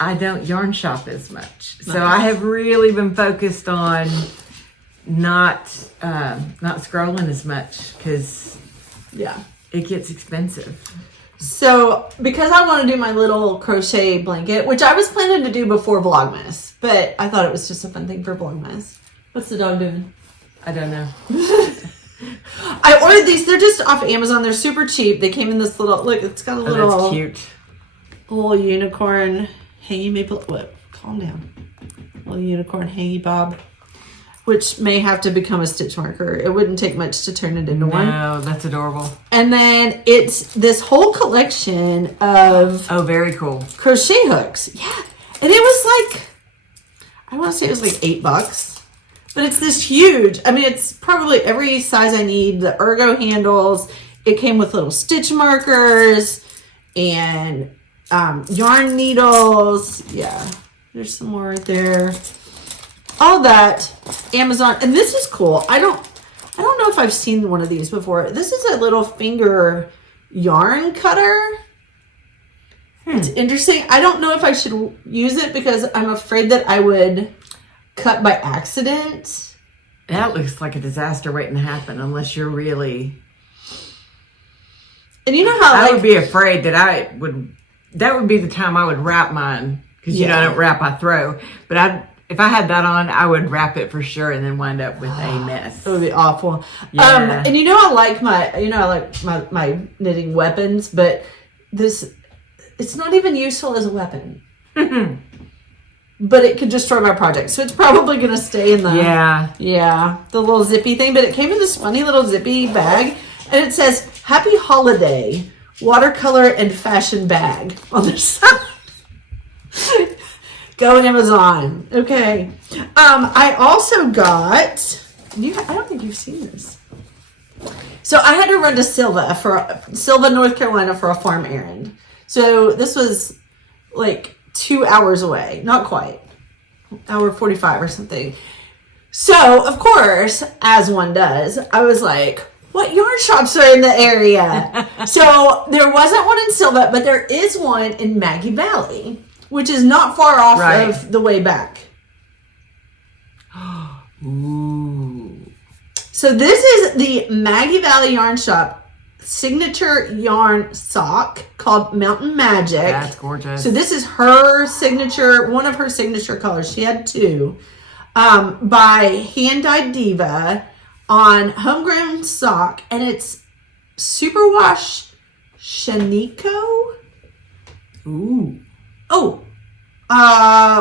I don't yarn shop as much. So I have really been focused on not scrolling as much, because it gets expensive. So, because I want to do my little crochet blanket, which I was planning to do before Vlogmas, but I thought it was just a fun thing for Vlogmas. What's the dog doing? I don't know. I ordered these. They're just off Amazon. They're super cheap. They came in this little, look, it's got a little. That's cute. Little unicorn hangy maple. What? Calm down. Little unicorn hangy bob, which may have to become a stitch marker. It wouldn't take much to turn it into one. No, that's adorable. And then it's this whole collection of very cool crochet hooks. Yeah, and it was like, I want to say it was like $8, but it's this huge. I mean, it's probably every size I need. The ergo handles. It came with little stitch markers and yarn needles. Yeah, there's some more right there. All that Amazon, and this is cool. I don't know if I've seen one of these before. This is a little finger yarn cutter. It's interesting. I don't know if I should use it because I'm afraid that I would cut by accident. That looks like a disaster waiting to happen unless you're really. And you know how I would be afraid that that would be the time I would wrap mine because I don't wrap, I throw. But if I had that on, I would wrap it for sure and then wind up with a mess. It would be awful. Yeah. And I like my knitting weapons, but it's not even useful as a weapon. But it could destroy my project. So it's probably going to stay in the the little zippy thing. But it came in this funny little zippy bag. And it says, Happy Holiday, watercolor and fashion bag on the side. Go Amazon. Okay. I also got, I don't think you've seen this. So I had to run to Silva, North Carolina for a farm errand. So this was like 2 hours away. Not quite. Hour 45 or something. So, of course, as one does, I was like, what yarn shops are in the area? So there wasn't one in Silva, but there is one in Maggie Valley, which is not far off of the way back. Ooh. So this is the Maggie Valley Yarn Shop signature yarn sock called Mountain Magic. That's gorgeous. So this is her signature, one of her signature colors. She had two. By Hand Dyed Diva on Homegrown Sock, and it's Superwash Shaniko. Ooh. Oh.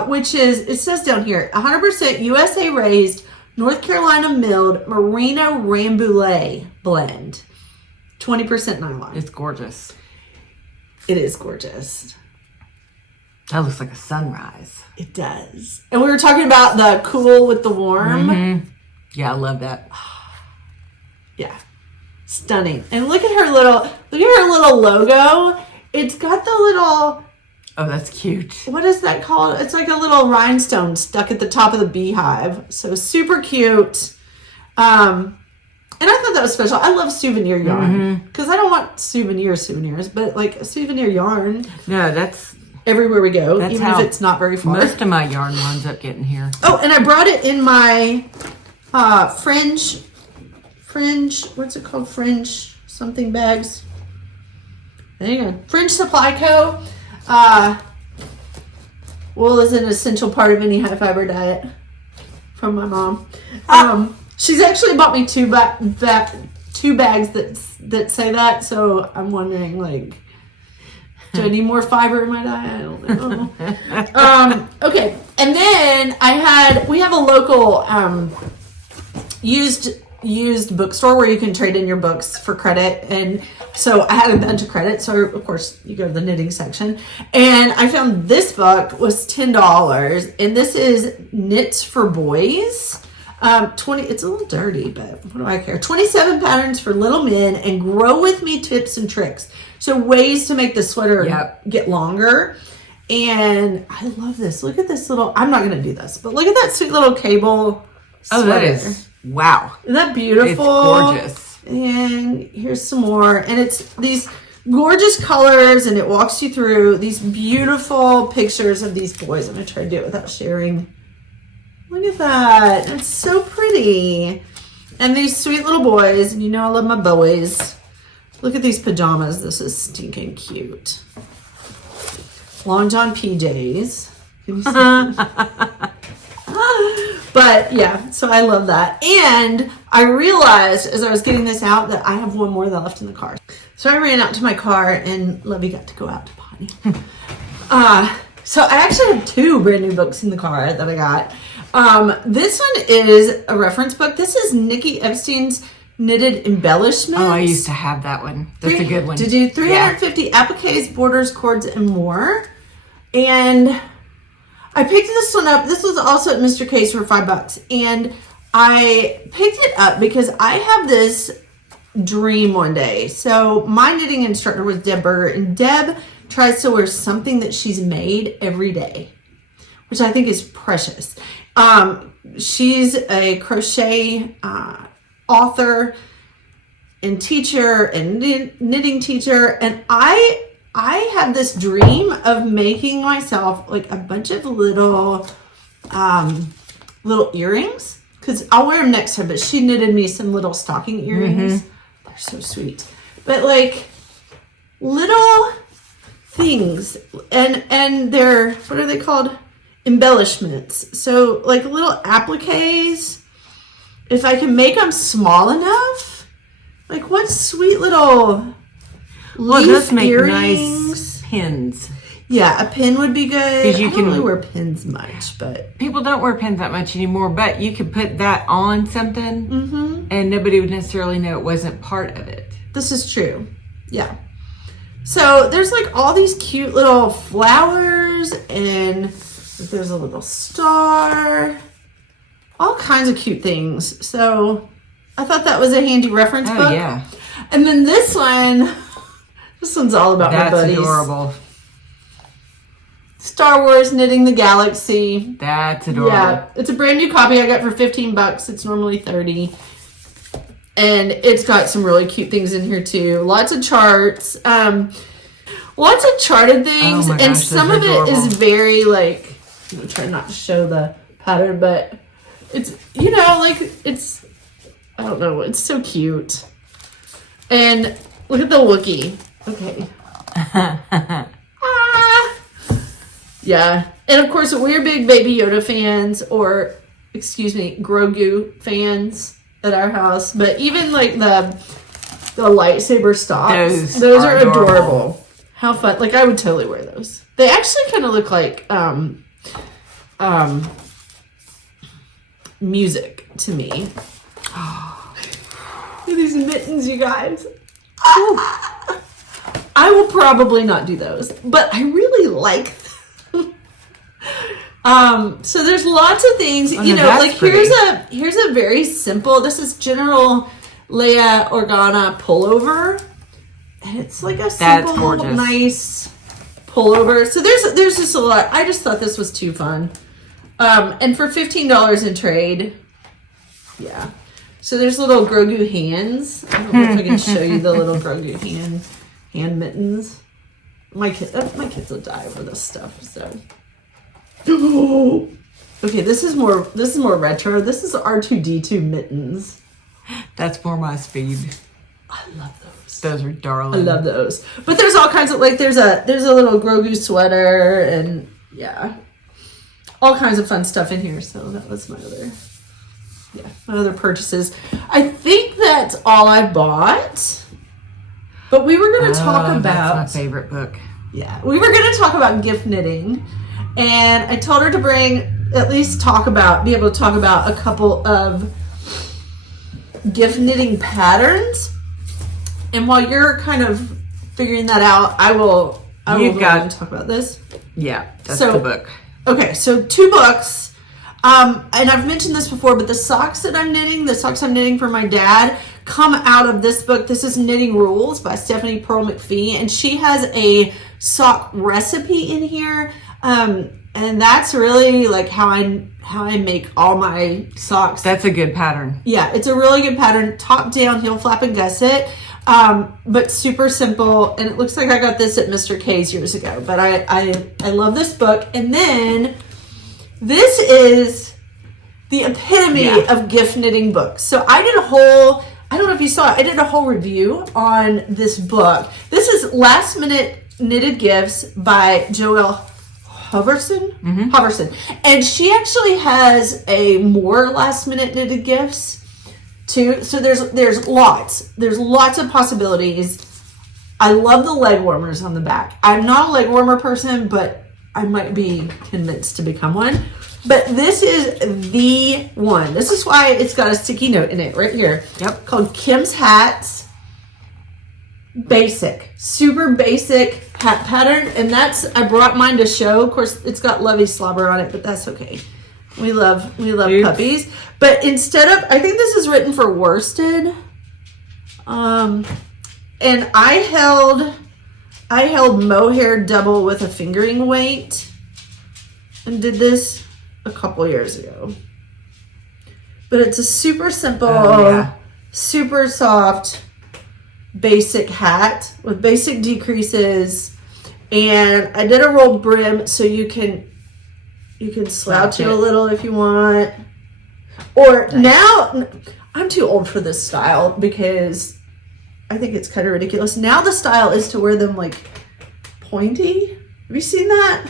Which is, it says down here, 100% USA raised, North Carolina milled merino rambouillet blend. 20% nylon. It's gorgeous. It is gorgeous. That looks like a sunrise. It does. And we were talking about the cool with the warm. Mm-hmm. Yeah, I love that. Yeah. Stunning. And look at her little logo. It's got the little, oh, that's cute. what is that called? It's like a little rhinestone stuck at the top of the beehive. So super cute. And I thought that was special. I love souvenir yarn because I don't want souvenirs, but like a souvenir yarn. No, that's everywhere we go, that's even if it's not very far. Most of my yarn winds up getting here. Oh, and I brought it in my fringe. What's it called? Fringe something bags. There you go. Fringe Supply Co. Wool is an essential part of any high fiber diet. From my mom. She's actually bought me two bags that say that. So I'm wondering, like, do I need more fiber in my diet? I don't know. Okay, and then we have a local used bookstore where you can trade in your books for credit, and so I had a bunch of credit. So of course you go to the knitting section, and I found this book was $10, and this is Knits for Boys. It's a little dirty, but what do I care? 27 patterns for little men and grow with me tips and tricks. So ways to make the sweater get longer. And I love this. Look at this little, I'm not going to do this, but look at that sweet little cable sweater. Oh, that is, wow. Isn't that beautiful? It's gorgeous. And here's some more. And it's these gorgeous colors, and it walks you through these beautiful pictures of these boys. I'm going to try to do it without sharing. Look at that. It's so pretty. And these sweet little boys. And you know I love my boys. Look at these pajamas. This is stinking cute. Long John PJs. Can you see? But yeah, so I love that. And I realized as I was getting this out that I have one more left in the car. So I ran out to my car and Lovey got to go out to potty. So I actually have 2 brand new books in the car that I got. This one is a reference book. This is Nikki Epstein's Knitted Embellishments. Oh, I used to have that one. That's a good one. To do 350 appliques, borders, cords, and more. And I picked this one up. This was also at Mr. K's for $5. And I picked it up because I have this dream one day. So my knitting instructor was Deb Berger, and Deb tries to wear something that she's made every day, which I think is precious. She's a crochet author and teacher and knitting teacher, and I have this dream of making myself like a bunch of little earrings, because I'll wear them next time. But she knitted me some little stocking earrings. They're so sweet, but like little things, and they're, what are they called? Embellishments. So like little appliques. If I can make them small enough, like what sweet little leaf make earrings. Nice pins. Yeah, a pin would be good. Because you I don't really wear pins much, but people don't wear pins that much anymore. But you could put that on something, and nobody would necessarily know it wasn't part of it. This is true. Yeah. So there's like all these cute little flowers, and there's a little star, all kinds of cute things. So I thought that was a handy reference book. Yeah. And then this one's all about my buddies. That's adorable. Star Wars Knitting the Galaxy. That's adorable. Yeah, it's a brand new copy I got for $15. It's normally $30. And it's got some really cute things in here too. Lots of charts. Lots of charted things. Oh my gosh, and some of adorable. it is very like, I'm gonna try not to show the pattern, but it's, like it's, I don't know, it's so cute. And look at the Wookiee. Okay. Yeah. And of course, we're big Baby Yoda fans, or, Grogu fans at our house. But even like the lightsaber stocks, those are adorable. How fun. Like I would totally wear those. They actually kind of look like music to me. Look at these mittens, you guys. I will probably not do those, but I really like them. So there's lots of things, like here's a very simple, this is General Leia Organa pullover, and it's like a simple, nice pullover. So there's just a lot. I just thought this was too fun. And for $15 in trade, yeah. So there's little Grogu hands. I don't know if I can show you the little Grogu hand mittens. My kids will die over this stuff. So, okay, this is more retro. This is R2D2 mittens. That's more my speed. I love those. Those are darling. I love those. But there's all kinds of, like, there's a little Grogu sweater, and yeah, all kinds of fun stuff in here. So that was my other purchases. I think that's all I bought. But we were going to talk about... That's my favorite book. Yeah. We were going to talk about gift knitting. And I told her to be able to talk about a couple of gift knitting patterns. And while you're kind of figuring that out, I will go and talk about this. Yeah, that's the book. Okay, so 2 books. And I've mentioned this before, but the socks I'm knitting for my dad, come out of this book. This is Knitting Rules by Stephanie Pearl McPhee, and she has a sock recipe in here. And that's really like how I make all my socks. That's a good pattern. Yeah, it's a really good pattern. Top down, heel flap and gusset. But super simple. And it looks like I got this at Mr. K's years ago. But I love this book. And then this is the epitome of gift knitting books. So I don't know if you saw it, I did a whole review on this book. This is Last Minute Knitted Gifts by Joelle. Hoverson. And she actually has a more last minute knitted gifts too. So there's lots of possibilities. I love the leg warmers on the back. I'm not a leg warmer person, but I might be convinced to become one. But this is the one. This is why it's got a sticky note in it right here. Yep. Called Kim's Hats. Basic. Super basic hat pattern. And I brought mine to show. Of course, it's got Lovey Slobber on it, but that's okay. We love puppies. But instead of, I think this is written for worsted. And I held mohair double with a fingering weight and did this a couple years ago. But it's a super simple, super soft, basic hat with basic decreases. And I did a rolled brim so you can slouch it a little if you want. Or now, I'm too old for this style because I think it's kind of ridiculous. Now the style is to wear them like pointy. Have you seen that?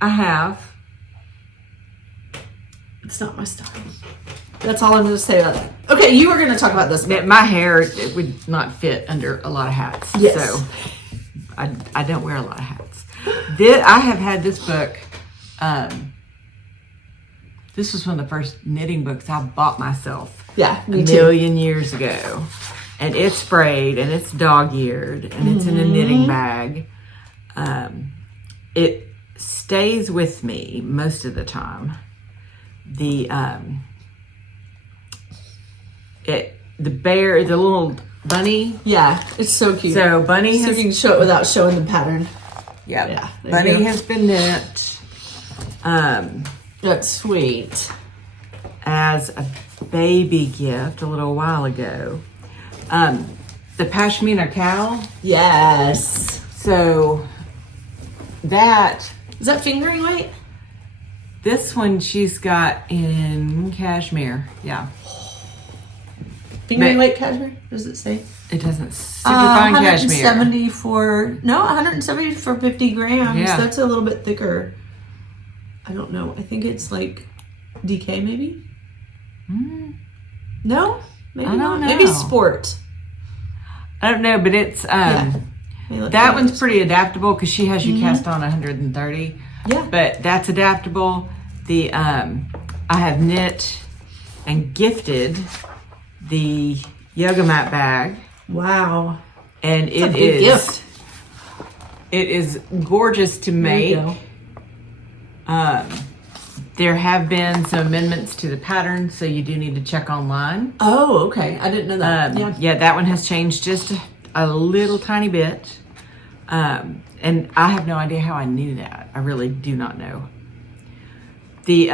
I have. It's not my style. That's all I'm going to say about that. Okay, you were going to talk about this. My hair, it would not fit under a lot of hats. Yes. So I don't wear a lot of hats. I have had this book. This was one of the first knitting books I bought myself. Yeah, me too. A million years ago. And it's sprayed and it's dog-eared and it's in a knitting bag. It stays with me most of the time. The little bunny. Yeah, it's so cute. So Bunny you can show it without showing the pattern. Yep. Yeah. Bunny has been knit. That's sweet. As a baby gift a little while ago. The Pashmina cow. Yes. So that is that fingering weight? This one she's got in cashmere. Yeah. Fingering weight cashmere? Does it say? It doesn't. Super fine cashmere. 170 170 for 50 grams. Yeah. That's a little bit thicker. I don't know. I think it's like DK maybe? No? Maybe I don't not. know. Maybe sport. I don't know, but it's that one's pretty adaptable because she has you cast on 130. Yeah. But that's adaptable. The I have knit and gifted the yoga mat bag. Wow. And That's a big gift. It is gorgeous to make. There have been some amendments to the pattern, so you do need to check online. Oh, okay. I didn't know that. Yeah, that one has changed just a little tiny bit. And I have no idea how I knew that. I really do not know. The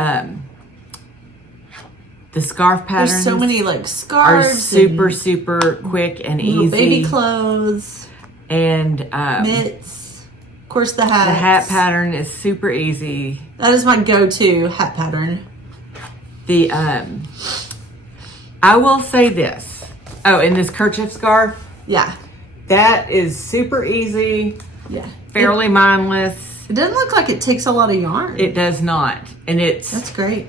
scarf patterns. There's so many like scarves. Are super quick and easy. Baby clothes. And mitts. Of course, the hat. The hat pattern is super easy. That is my go-to hat pattern. The I will say this. Oh, and this kerchief scarf. Yeah. That is super easy. Yeah. Fairly mindless. It doesn't look like it takes a lot of yarn. It does not. And that's great.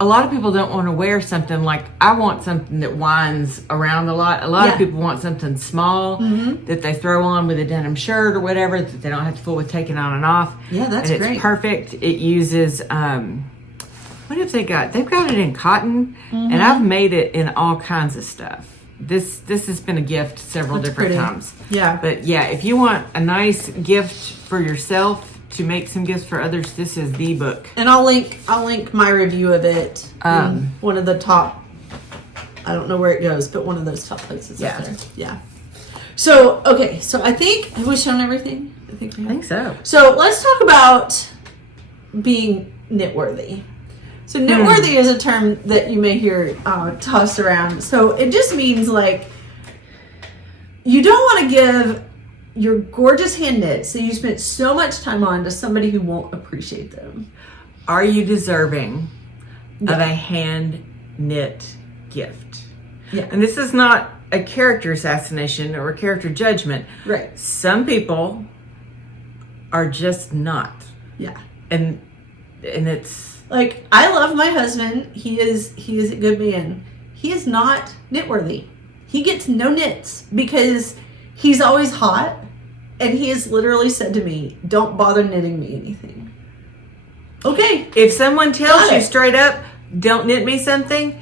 A lot of people don't want to wear something like, I want something that winds around a lot. A lot of people want something small that they throw on with a denim shirt or whatever that they don't have to fool with taking on and off. Yeah, that's and great. It's perfect. It uses, what have they got? They've got it in cotton and I've made it in all kinds of stuff. This has been a gift several different times. Yeah. But yeah, if you want a nice gift for yourself to make some gifts for others, this is the book. And I'll link my review of it in one of the top, I don't know where it goes, but one of those top places out there. Yeah. So, okay, so I think, have we shown everything? I think so. So let's talk about being knitworthy. So knitworthy is a term that you may hear tossed around. So it just means like, you don't want to give your gorgeous hand knits that you spent so much time on to somebody who won't appreciate them. Are you deserving of a hand knit gift? Yeah. And this is not a character assassination or a character judgment. Right. Some people are just not. Yeah. And it's like, I love my husband. He is a good man. He is not knitworthy. He gets no knits because he's always hot, and he has literally said to me, "Don't bother knitting me anything." Okay. If someone tells you straight up, "Don't knit me something,"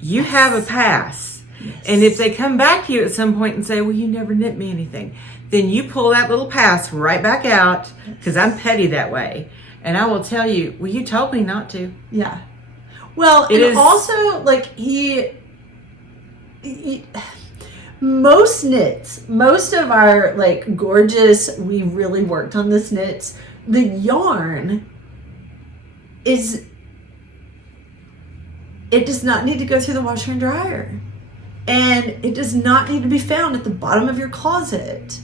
you have a pass. Yes. And if they come back to you at some point and say, "Well, you never knit me anything," then you pull that little pass right back out, because I'm petty that way. And I will tell you, "Well, you told me not to." Yeah. Well, also, like, he most knits, most of our, like, gorgeous, we really worked on this knits, the yarn it does not need to go through the washer and dryer. And it does not need to be found at the bottom of your closet.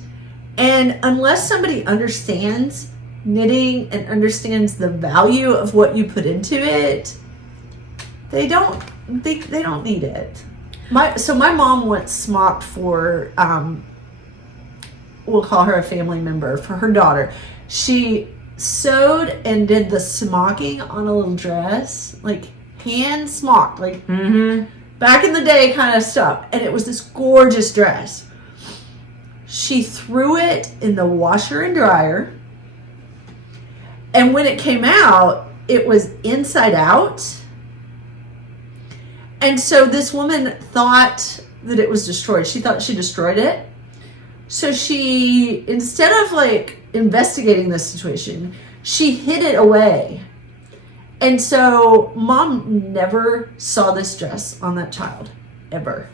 And unless somebody understands knitting and understands the value of what you put into it, they don't need it. My mom once smocked for, we'll call her a family member, for her daughter. She sewed and did the smocking on a little dress, like hand smocked, like back in the day kind of stuff. And it was this gorgeous dress. She threw it in the washer and dryer. And when it came out, it was inside out. And so this woman thought that it was destroyed. She thought she destroyed it. So she, instead of, like, investigating this situation, she hid it away. And so Mom never saw this dress on that child, ever.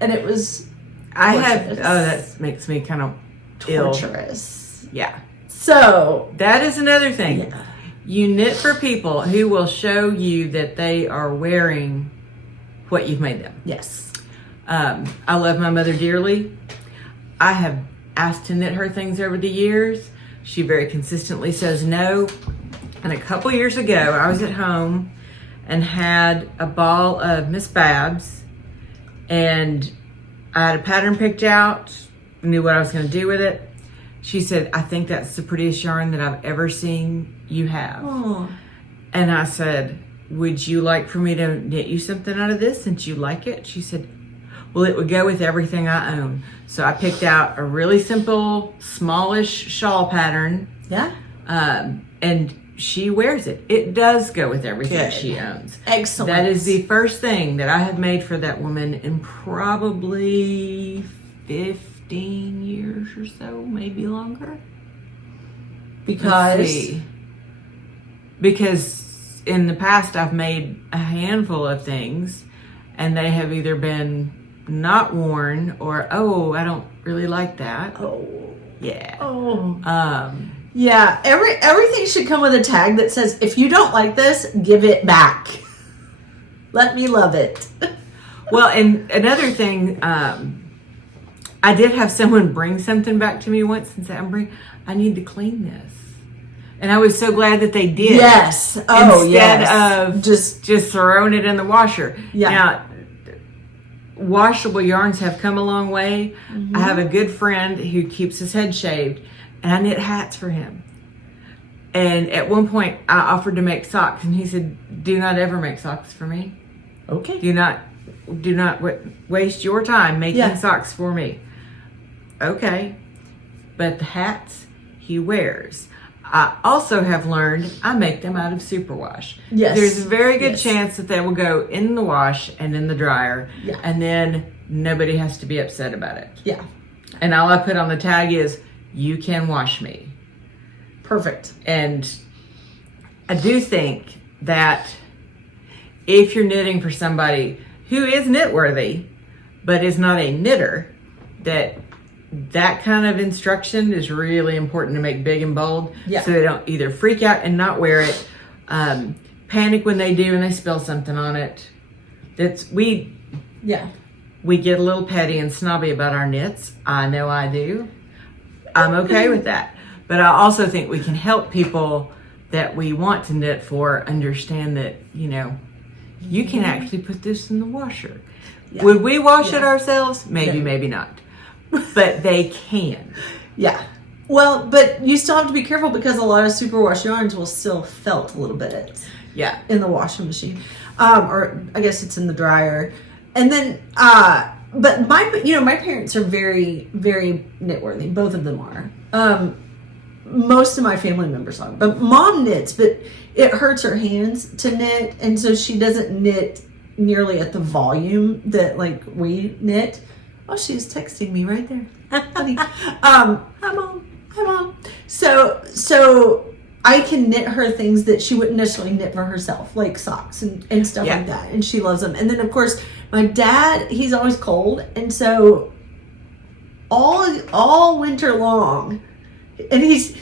And it was that makes me kind of torturous. Yeah. So that is another thing. Yeah. You knit for people who will show you that they are wearing what you've made them. Yes. I love my mother dearly. I have asked to knit her things over the years. She very consistently says no. And a couple years ago, I was at home and had a ball of Miss Babs, and I had a pattern picked out, knew what I was going to do with it. She said, "I think that's the prettiest yarn that I've ever seen you have." Oh. And I said, "Would you like for me to knit you something out of this since you like it?" She said, "Well, it would go with everything I own." So I picked out a really simple, smallish shawl pattern. Yeah. And she wears it. It does go with everything Good. she owns. Excellent. That is the first thing that I have made for that woman in probably 15 years or so, maybe longer. Because in the past I've made a handful of things and they have either been not worn or, "Oh, I don't really like that." Oh. Yeah. Oh. Yeah, everything should come with a tag that says, "If you don't like this, give it back. Let me love it." Well, and another thing, I did have someone bring something back to me once and say, "I need to clean this." And I was so glad that they did. Yes. Oh, instead yes. of just throwing it in the washer. Yeah. Now, washable yarns have come a long way. Mm-hmm. I have a good friend who keeps his head shaved, and I knit hats for him. And at one point, I offered to make socks, and he said, "Do not ever make socks for me. Okay. Do not waste your time making socks for me." Okay. But the hats he wears, I also have learned I make them out of superwash. Yes. There's a very good chance that they will go in the wash and in the dryer. Yeah. And then nobody has to be upset about it. Yeah. And all I put on the tag is, "You can wash me." Perfect. And I do think that if you're knitting for somebody who is knitworthy, but is not a knitter, that kind of instruction is really important to make big and bold. Yeah. So they don't either freak out and not wear it, panic when they do and they spill something on it. We get a little petty and snobby about our knits. I know I do. I'm okay with that. But I also think we can help people that we want to knit for understand that, you can actually put this in the washer. Yeah. Would we wash it ourselves? Maybe, maybe not. But they can. Yeah. Well, but you still have to be careful because a lot of superwash yarns will still felt a little bit. Yeah. In the washing machine. Or I guess it's in the dryer. And then, but my parents are very, very knitworthy. Both of them are. Most of my family members are. But mom knits, but it hurts her hands to knit. And so she doesn't knit nearly at the volume that like we knit. Oh, she's texting me right there. Honey. Hi mom. Hi mom. So I can knit her things that she wouldn't necessarily knit for herself, like socks and stuff like that. And she loves them. And then of course my dad, he's always cold, and so all winter long, and he's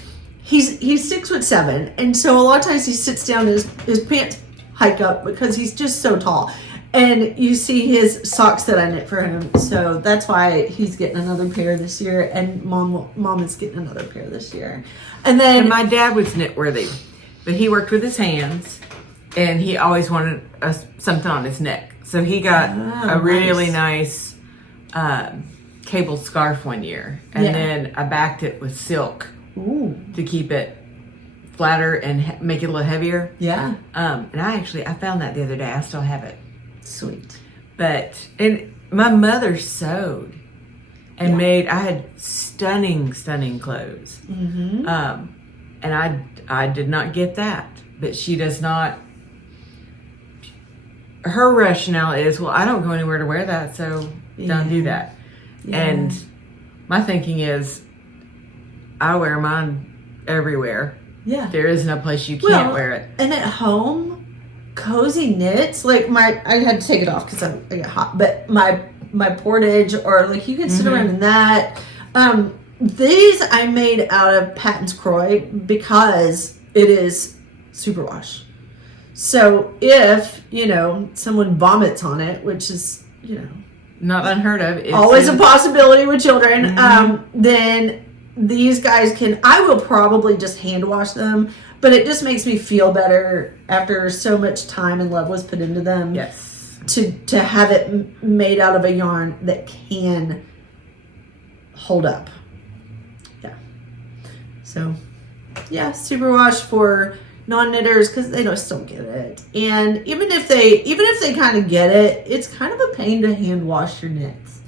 6'7", and so a lot of times he sits down and his pants hike up because he's just so tall. And you see his socks that I knit for him, so that's why he's getting another pair this year, and mom is getting another pair this year. And then my dad was knitworthy, but he worked with his hands, and he always wanted something on his neck. So he got a really nice cable scarf one year, and then I backed it with silk to keep it flatter and make it a little heavier. Yeah. And I found that the other day. I still have it. Sweet. And my mother sewed and I had stunning clothes. Mm-hmm. And I did not get that, but she does not. Her rationale is, well, I don't go anywhere to wear that, so don't do that. Yeah. And my thinking is, I wear mine everywhere. Yeah. There is no place you can't wear it. And at home, cozy knits, like I had to take it off because I get hot, but my Portage, or like you can sit around in that. These I made out of Patons Kroy because it is superwash. So if, someone vomits on it, which is, not unheard of. It's always a possibility with children, then these guys I will probably just hand wash them, but it just makes me feel better after so much time and love was put into them. Yes. To have it made out of a yarn that can hold up. Yeah. So, yeah, superwash for non-knitters because they just don't get it. And even if they kind of get it, it's kind of a pain to hand wash your knits.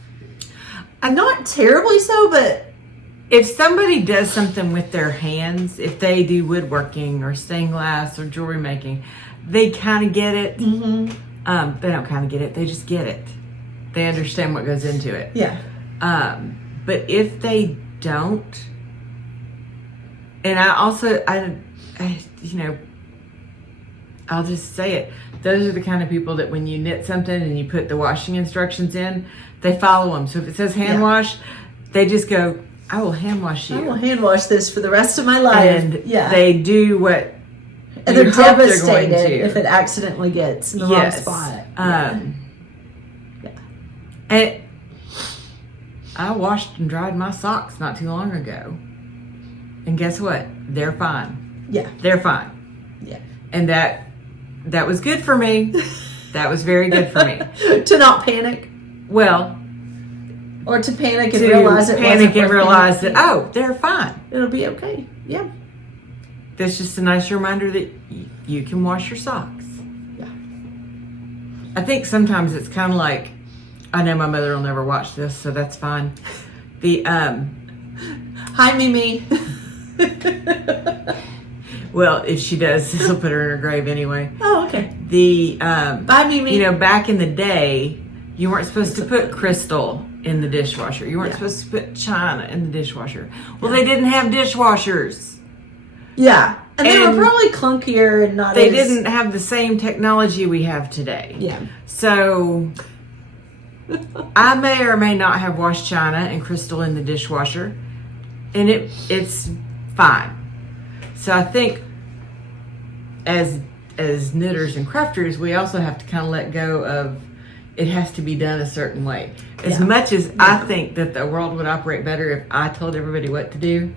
I'm not terribly so, but if somebody does something with their hands, if they do woodworking or stained glass or jewelry making, they kind of get it. Mm-hmm. They don't kind of get it. They just get it. They understand what goes into it. Yeah. But if they don't, and I'll just say it. Those are the kind of people that when you knit something and you put the washing instructions in, they follow them. So if it says hand wash, they just go, I will hand wash you. I will hand wash this for the rest of my life. And they do what and they're devastated if it accidentally gets in the wrong spot. And I washed and dried my socks not too long ago. And guess what? They're fine. Yeah. They're fine. Yeah. And that was good for me. That was very good for me. To not panic. Well, or to panic and realize that, oh, they're fine. It'll be okay. Yeah. That's just a nice reminder that you can wash your socks. Yeah. I think sometimes it's kind of like, I know my mother will never watch this, so that's fine. Hi, Mimi. Well, if she does, this will put her in her grave anyway. Oh, okay. Bye, Mimi. Back in the day, you weren't supposed to put crystal in the dishwasher. You weren't supposed to put china in the dishwasher. Well, they didn't have dishwashers. Yeah. And they were probably clunkier and not They didn't have the same technology we have today. Yeah. So I may or may not have washed china and crystal in the dishwasher, and it's fine. So I think as knitters and crafters, we also have to kind of let go of it has to be done a certain way. As much as I think that the world would operate better if I told everybody what to do,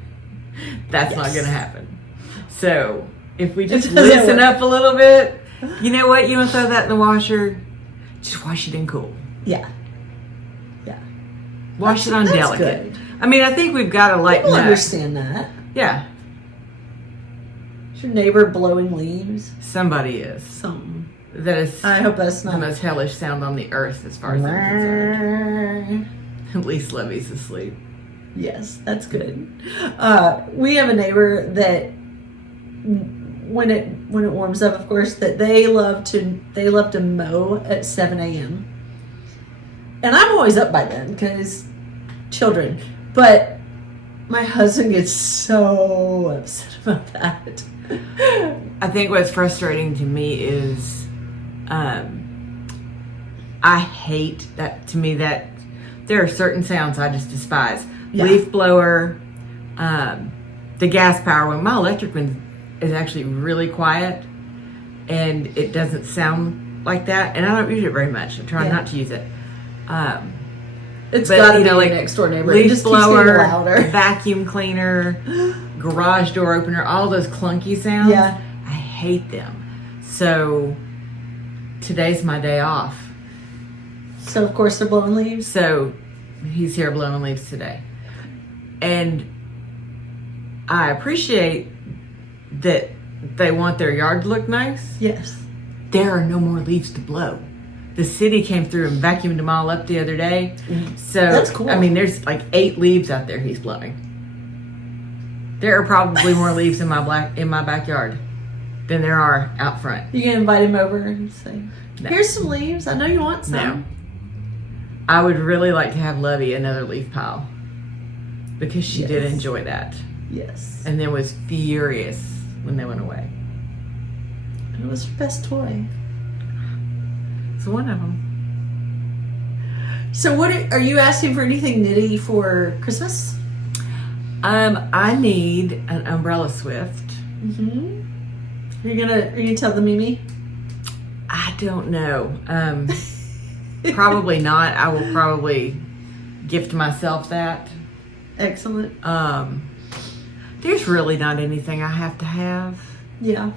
that's not going to happen. So if we just listen up a little bit, you know what? You want to throw that in the washer, just wash it in cool. Yeah. Yeah. Wash it on delicate. Good. I mean, I think we've got to lighten People up. understand that. Yeah. Is your neighbor blowing leaves? Somebody is. Something. That is I hope that's the not. most hellish sound on the earth as far as I'm concerned. At least Levy's asleep. Yes, that's good. We have a neighbor that when it warms up, of course, that they love to mow at 7 a.m. And I'm always up by then because children. But my husband gets so upset about that. I think what's frustrating to me is I hate that. To me, that there are certain sounds I just despise. Yeah. Leaf blower, the gas power one. My electric one is actually really quiet, and it doesn't sound like that. And I don't use it very much. I try not to use it. It's got to be like next door neighbor. It just blower, keeps getting louder. Vacuum cleaner, garage door opener, all those clunky sounds. Yeah. I hate them. So today's my day off. So of course they're blowing leaves. So he's here blowing leaves today. And I appreciate that they want their yard to look nice. Yes. There are no more leaves to blow. The city came through and vacuumed them all up the other day. So that's cool. I mean, there's like 8 leaves out there he's blowing. There are probably more leaves in my backyard than there are out front. You can invite him over and say, No. "Here's some leaves. I know you want some." No. I would really like to have Lovey another leaf pile because she did enjoy that. Yes. And then was furious when they went away. It was her best toy. It's one of them. So what are you asking for anything nitty for Christmas? I need an umbrella swift. Mm-hmm. Are you gonna tell the Mimi? I don't know. Probably not. I will probably gift myself that. Excellent. There's really not anything I have to have. Yeah.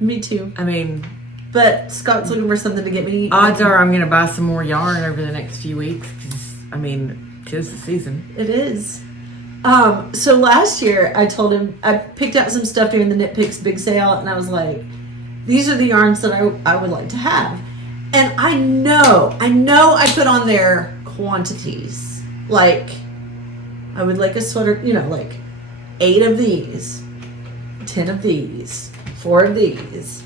Me too. I mean, but Scott's looking for something to get me. Odds are I'm going to buy some more yarn over the next few weeks. 'Cause, I mean, 'tis the season. It is. So last year I told him, I picked out some stuff during the Knit Picks big sale, and I was like, these are the yarns that I would like to have. And I know I put on there quantities. Like, I would like a sweater, like 8 of these, 10 of these, 4 of these.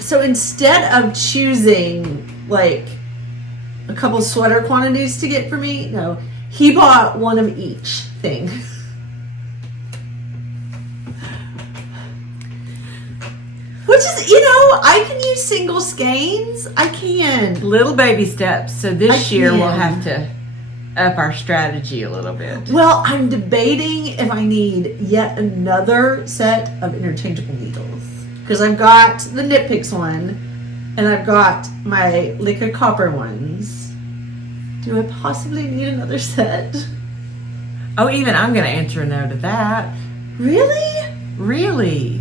So instead of choosing like a couple sweater quantities to get for me, no, he bought one of each thing. Which is, I can use single skeins. I can. Little baby steps. So this year can. we'll have to up our strategy a little bit. Well, I'm debating if I need yet another set of interchangeable needles. Because I've got the Knit Picks one, and I've got my Liquid Copper ones. Do I possibly need another set? Oh, even I'm going to answer no to that. Really? Really?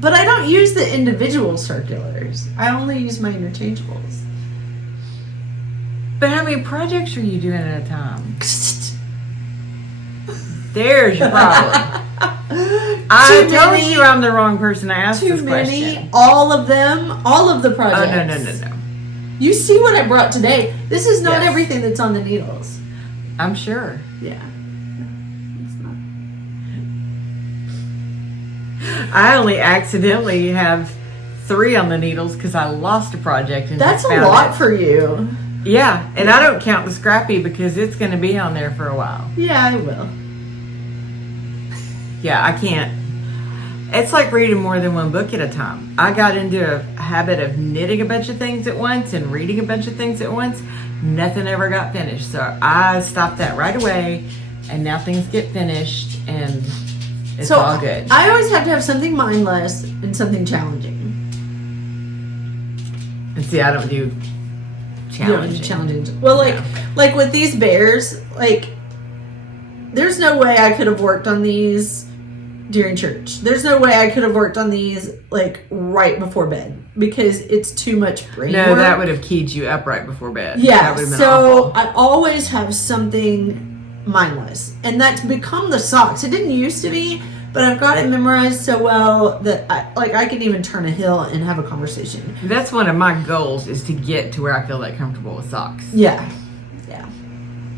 But I don't use the individual circulars. I only use my interchangeables. But how many projects are you doing at a time? There's your problem. I told you I'm the wrong person to ask this question. All of them, all of the projects. Oh, no. You see what I brought today. This is not Yes. everything that's on the needles. I'm sure. Yeah. It's not. I only accidentally have 3 on the needles because I lost a project. And That's just a found lot it. for you. Yeah, and I don't count the scrappy because it's going to be on there for a while. Yeah, I will. Yeah, I can't. It's like reading more than one book at a time. I got into a habit of knitting a bunch of things at once and reading a bunch of things at once. Nothing ever got finished. So I stopped that right away, and now things get finished, and it's all good. I always have to have something mindless and something challenging. And see, I don't do challenging. Well, like with these bears, like there's no way I could have worked on these during church. There's no way I could have worked on these like right before bed because it's too much brain No, work. that would have keyed you up right before bed. Yeah, That would have been so awful. I always have something mindless, and that's become the socks. It didn't used to be, but I've got it memorized so well that I can even turn a hill and have a conversation. That's one of my goals, is to get to where I feel that comfortable with socks. Yeah.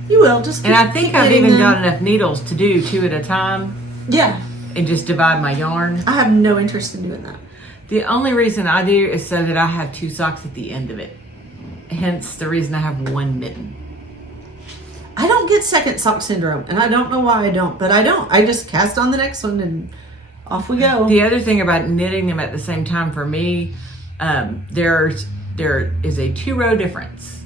You will just. And I think I've even got enough needles to do 2 at a time. Yeah. And just divide my yarn. I have no interest in doing that. The only reason I do is so that I have 2 socks at the end of it. Hence the reason I have 1 mitten. I don't get second sock syndrome, and I don't know why I don't, but I don't. I just cast on the next one and off we go. The other thing about knitting them at the same time for me, there is a 2-row difference.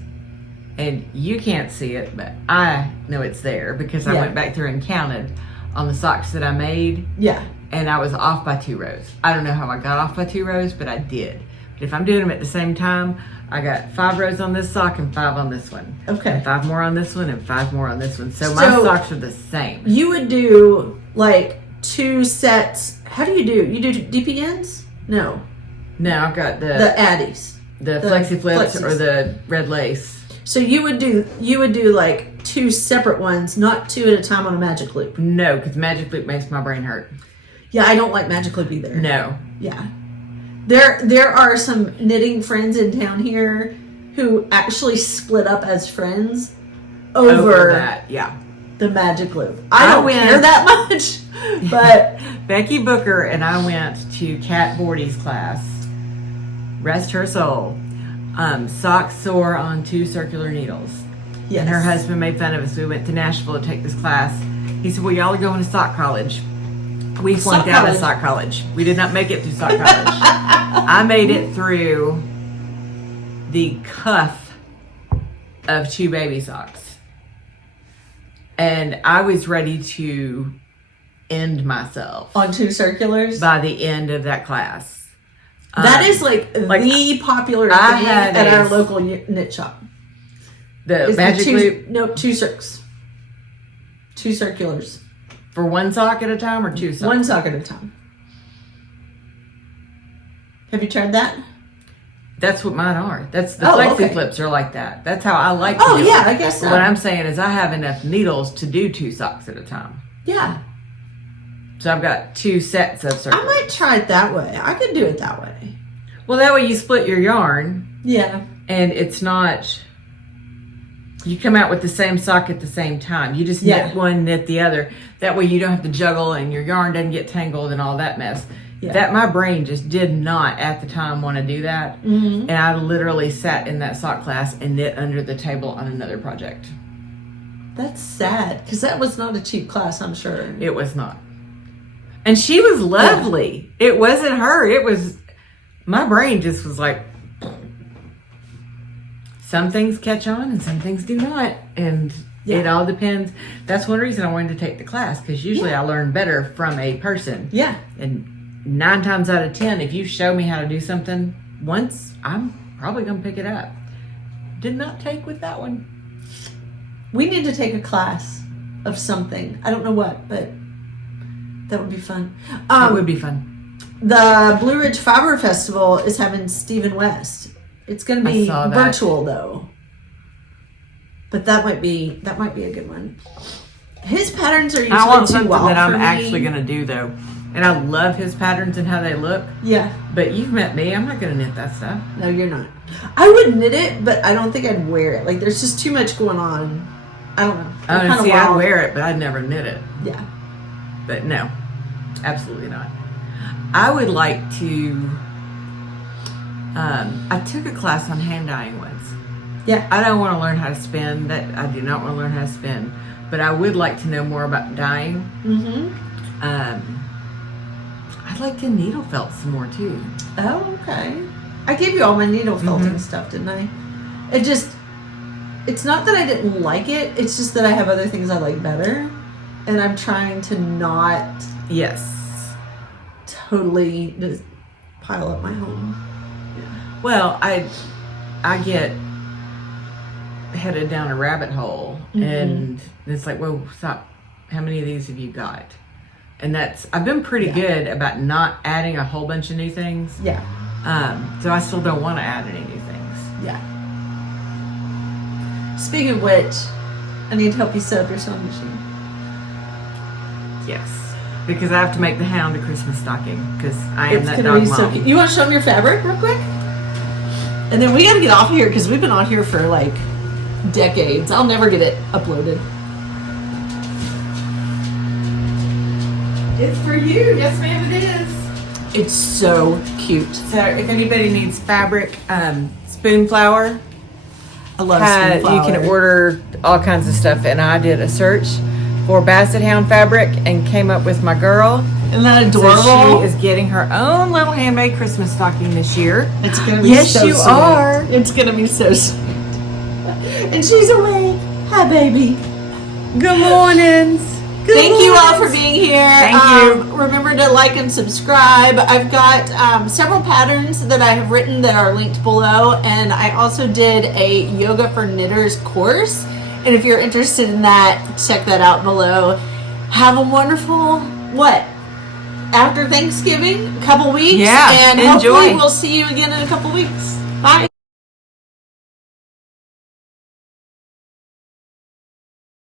And you can't see it, but I know it's there because I went back through and counted on the socks that I made. Yeah. And I was off by 2 rows. I don't know how I got off by 2 rows, but I did. But if I'm doing them at the same time, I got 5 rows on this sock and 5 on this one. Okay. And 5 more on this one and 5 more on this one. So my socks are the same. You would do like 2 sets. How do? You do DPNs? No. Now I've got The Addies. the flexi flips Flexis. or the red lace. So you would do like 2 separate ones, not 2 at a time on a magic loop. No, because magic loop makes my brain hurt. Yeah, I don't like magic loop either. No. Yeah. There are some knitting friends in town here who actually split up as friends over that, yeah. the magic loop. I don't went- care that much, but Becky Booker and I went to Kat Bordy's class. Rest her soul. Socks sore on 2 circular needles. yes. And her husband made fun of us. We went to Nashville to take this class. He said, well, y'all are going to sock college. We flunked out of sock college. We did not make it through sock college. I made it through the cuff of 2 baby socks. And I was ready to end myself on 2 circulars. by the end of that class. That is like the popular thing I had at a- our local knit shop. The Is magic loop No, 2 circs. 2 circulars. for 1 sock at a time or 2 socks? 1 sock at a time. Have you tried that? That's what mine are. That's the Oh, flexi okay. flips are like that. That's how I like to Oh, do yeah, it. I guess so. What I'm saying is I have enough needles to do 2 socks at a time. Yeah. So I've got 2 sets of circles. I might try it that way. I could do it that way. Well, that way you split your yarn Yeah. and it's not, you come out with the same sock at the same time. You just knit one, knit the other. That way you don't have to juggle and your yarn doesn't get tangled and all that mess. Yeah. That my brain just did not at the time want to do that. Mm-hmm. And I literally sat in that sock class and knit under the table on another project. That's sad because that was not a cheap class, I'm sure. It was not. And she was lovely. It wasn't her. It was, my brain just was like, some things catch on and some things do not. And it all depends. That's one reason I wanted to take the class, because usually I learn better from a person. Yeah. And 9 times out of 10, if you show me how to do something once, I'm probably going to pick it up. Did not take with that one. We need to take a class of something. I don't know what, but that would be fun. It would be fun. The Blue Ridge Fiber Festival is having Stephen West. It's going to be saw that. virtual though, but that might be a good one. His patterns are usually I want too something wild that I'm for me. actually going to do though. And I love his patterns and how they look. Yeah. But you've met me. I'm not going to knit that stuff. No, you're not. I would knit it, but I don't think I'd wear it. Like, there's just too much going on. I don't know. Oh, Kinda see, I'd wild. wear it, but I'd never knit it. Yeah. But no, absolutely not. I would like to, I took a class on hand dyeing once. Yeah. I don't want to learn how to spin. That I do not want to learn how to spin. But I would like to know more about dyeing. Mm-hmm. I'd like to needle felt some more too. Oh, okay. I gave you all my needle felting Mm-hmm. stuff, didn't I? It's not that I didn't like it. It's just that I have other things I like better. And I'm trying to not Yes. totally just pile up my home. Well, I get headed down a rabbit hole, and it's like, whoa, stop. How many of these have you got? And I've been pretty good about not adding a whole bunch of new things. Yeah. So I still don't want to add any new things. Yeah. Speaking of which, I need to help you set up your sewing machine. Yes. Because I have to make the hound a Christmas stocking because I am It's that gonna dog be mom. so cute. You want to show them your fabric real quick? And then we got to get off here because we've been on here for like decades. I'll never get it uploaded. It's for you. Yes, ma'am, it is. It's so cute. So if anybody needs fabric, spoon flour, I love you spoon flower. can order all kinds of stuff. And I did a search for Basset Hound fabric and came up with my girl. Isn't that So adorable? she is getting her own little handmade Christmas stocking this year. It's gonna be Yes, so you sweet. are. It's gonna be so sweet. And she's awake. Hi, baby. Good mornings. Thank you all for being here. Thank you. Remember to like and subscribe. I've got several patterns that I have written that are linked below, and I also did a yoga for knitters course. And if you're interested in that, check that out below. Have a wonderful after Thanksgiving, couple weeks, Yeah, and enjoy. hopefully we'll see you again in a couple weeks.